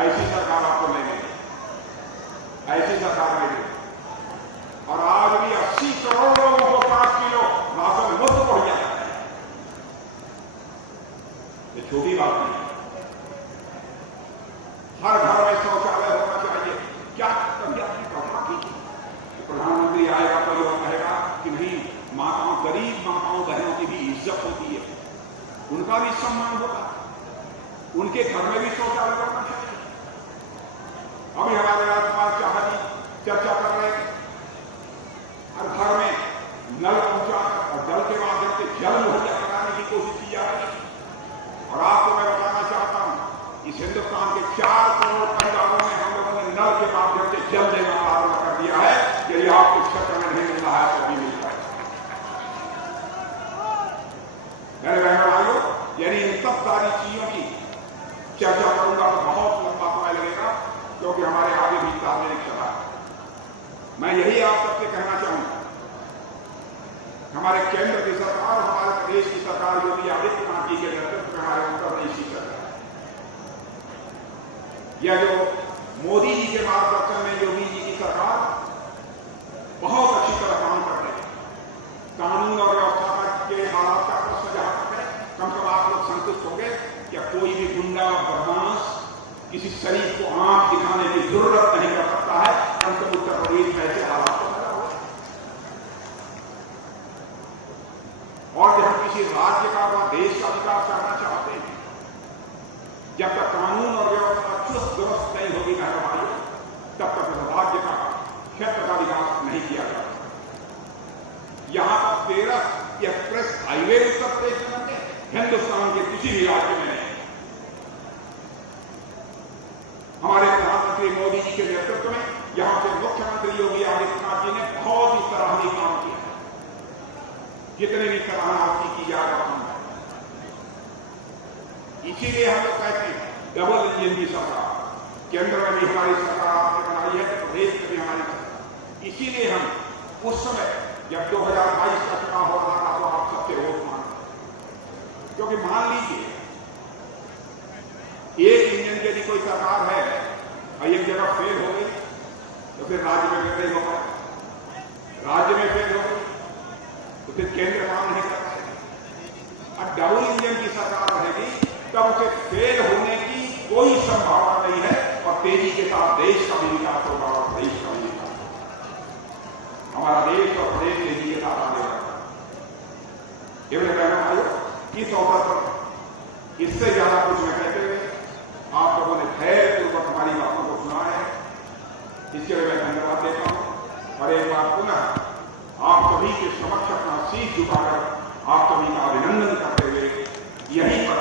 ऐसी सरकार आपको नहीं मिली, ऐसी सरकार नहीं मिली। और आज भी 80 करोड़ लोगों को 5 किलो राशन मुफ्त मुहैया है। ये छोटी बात नहीं है। हर घर में शौचालय होना चाहिए। क्या कभी आपने कहा कि प्रधानमंत्री आएगा तो यह कहेगा कि नहीं, माताओं, गरीब माताओं बहनों की भी इज्जत होती है, उनका भी सम्मान होगा, उनके घर में भी शौचालय होना चाहिए। अभी हमारे राज्यपाल चाह जी चर्चा कर रहे थे, हर घर में नल पहुंचाकर और जल के माध्यम से जल मुहैया कराने की कोशिश की जा रही है। और आपको मैं बताना चाहता हूं, इस हिंदुस्तान के 4 करोड़ परिवारों में हम लोगों ने नल के माध्यम से जल देना प्रारंभ कर दिया है। यदि आपके क्षेत्र में नहीं मिल रहा है तो भी मिल रहा है। मेरे बहनों भाइयों, यदि इन सब सारी चीजों की चर्चा करूंगा तो बहुत लंबा समय लगेगा, क्योंकि हमारे आगे भी सार्वजनिक सभा है। मैं यही आप सबसे कहना चाहूंगा, हमारे केंद्र की सरकार, हमारे प्रदेश की सरकार, योगी आदित्यनाथ जी के नेतृत्व में हमारे उत्तर प्रदेश की सरकार, यह जो मोदी जी के मार्गदर्शन में योगी जी की सरकार बहुत अच्छी तरह काम कर रही है। कानून और व्यवस्था के हालात का प्रश्न जहां तक है, कम से कम आप लोग संतुष्ट होंगे कि कोई भी गुंडा बदमाश किसी शरीफ को आंख दिखाने की जरूरत नहीं कर सकता है। कम से कम उत्तर प्रदेश में ऐसे हालात तो पैदा हुए। और जब हम किसी राज्य का व देश का विकास करना चाहते हैं, जब तक कानून और व्यवस्था चुस्त दुरुस्त नहीं होगी मेरे भाइयों, तब तक राज्य का क्षेत्र का विकास नहीं किया जाता। यहां पर 13 एक्सप्रेस हाईवे उत्तर प्रदेश में बनते, हिंदुस्तान के किसी भी राज्य में नहीं। हमारे प्रधानमंत्री मोदी जी के नेतृत्व में यहां से मुख्यमंत्री योगी आदित्यनाथ जी ने बहुत ही सराहनीय काम किया। जितने भी सराहना की जा रहा है, इसीलिए हम लोग कहते हैं डबल इंजन की सरकार, केंद्र में भी हमारी सरकार आपने बनाई है, तो प्रदेश में भी हमारी सरकार। इसीलिए हम उस समय जब 2022 का चुनाव हो रहा था तो आप सबसे वोट मांगे, क्योंकि मान लीजिए एक इंजन की यदि कोई सरकार है और एक जगह फेल हो गई तो फिर राज्य में फेल नहीं होगा, राज्य में फेल हो गई तो फिर केंद्र काम नहीं कर पाएगा। अब डबल इंजन की सरकार रहेगी तब उसे फेल होने की कोई संभावना नहीं है और तेजी के साथ देश का भी विकास होगा और देश का भी विकास होगा। हमारा देश और प्रदेश तेजी के साथ आगे बढ़ेगा। ये मेरे बहनों भाइयों, इस अवसर पर इससे ज्यादा कुछ न कहते हुए आप लोगों ने धैर्यपूर्वक हमारी बातों को सुना है, इसके लिए मैं धन्यवाद देता हूं। और एक बार पुनः आप सभी के समक्ष अपना शीश झुकाकर आप सभी का अभिनंदन करते हुए यहीं पर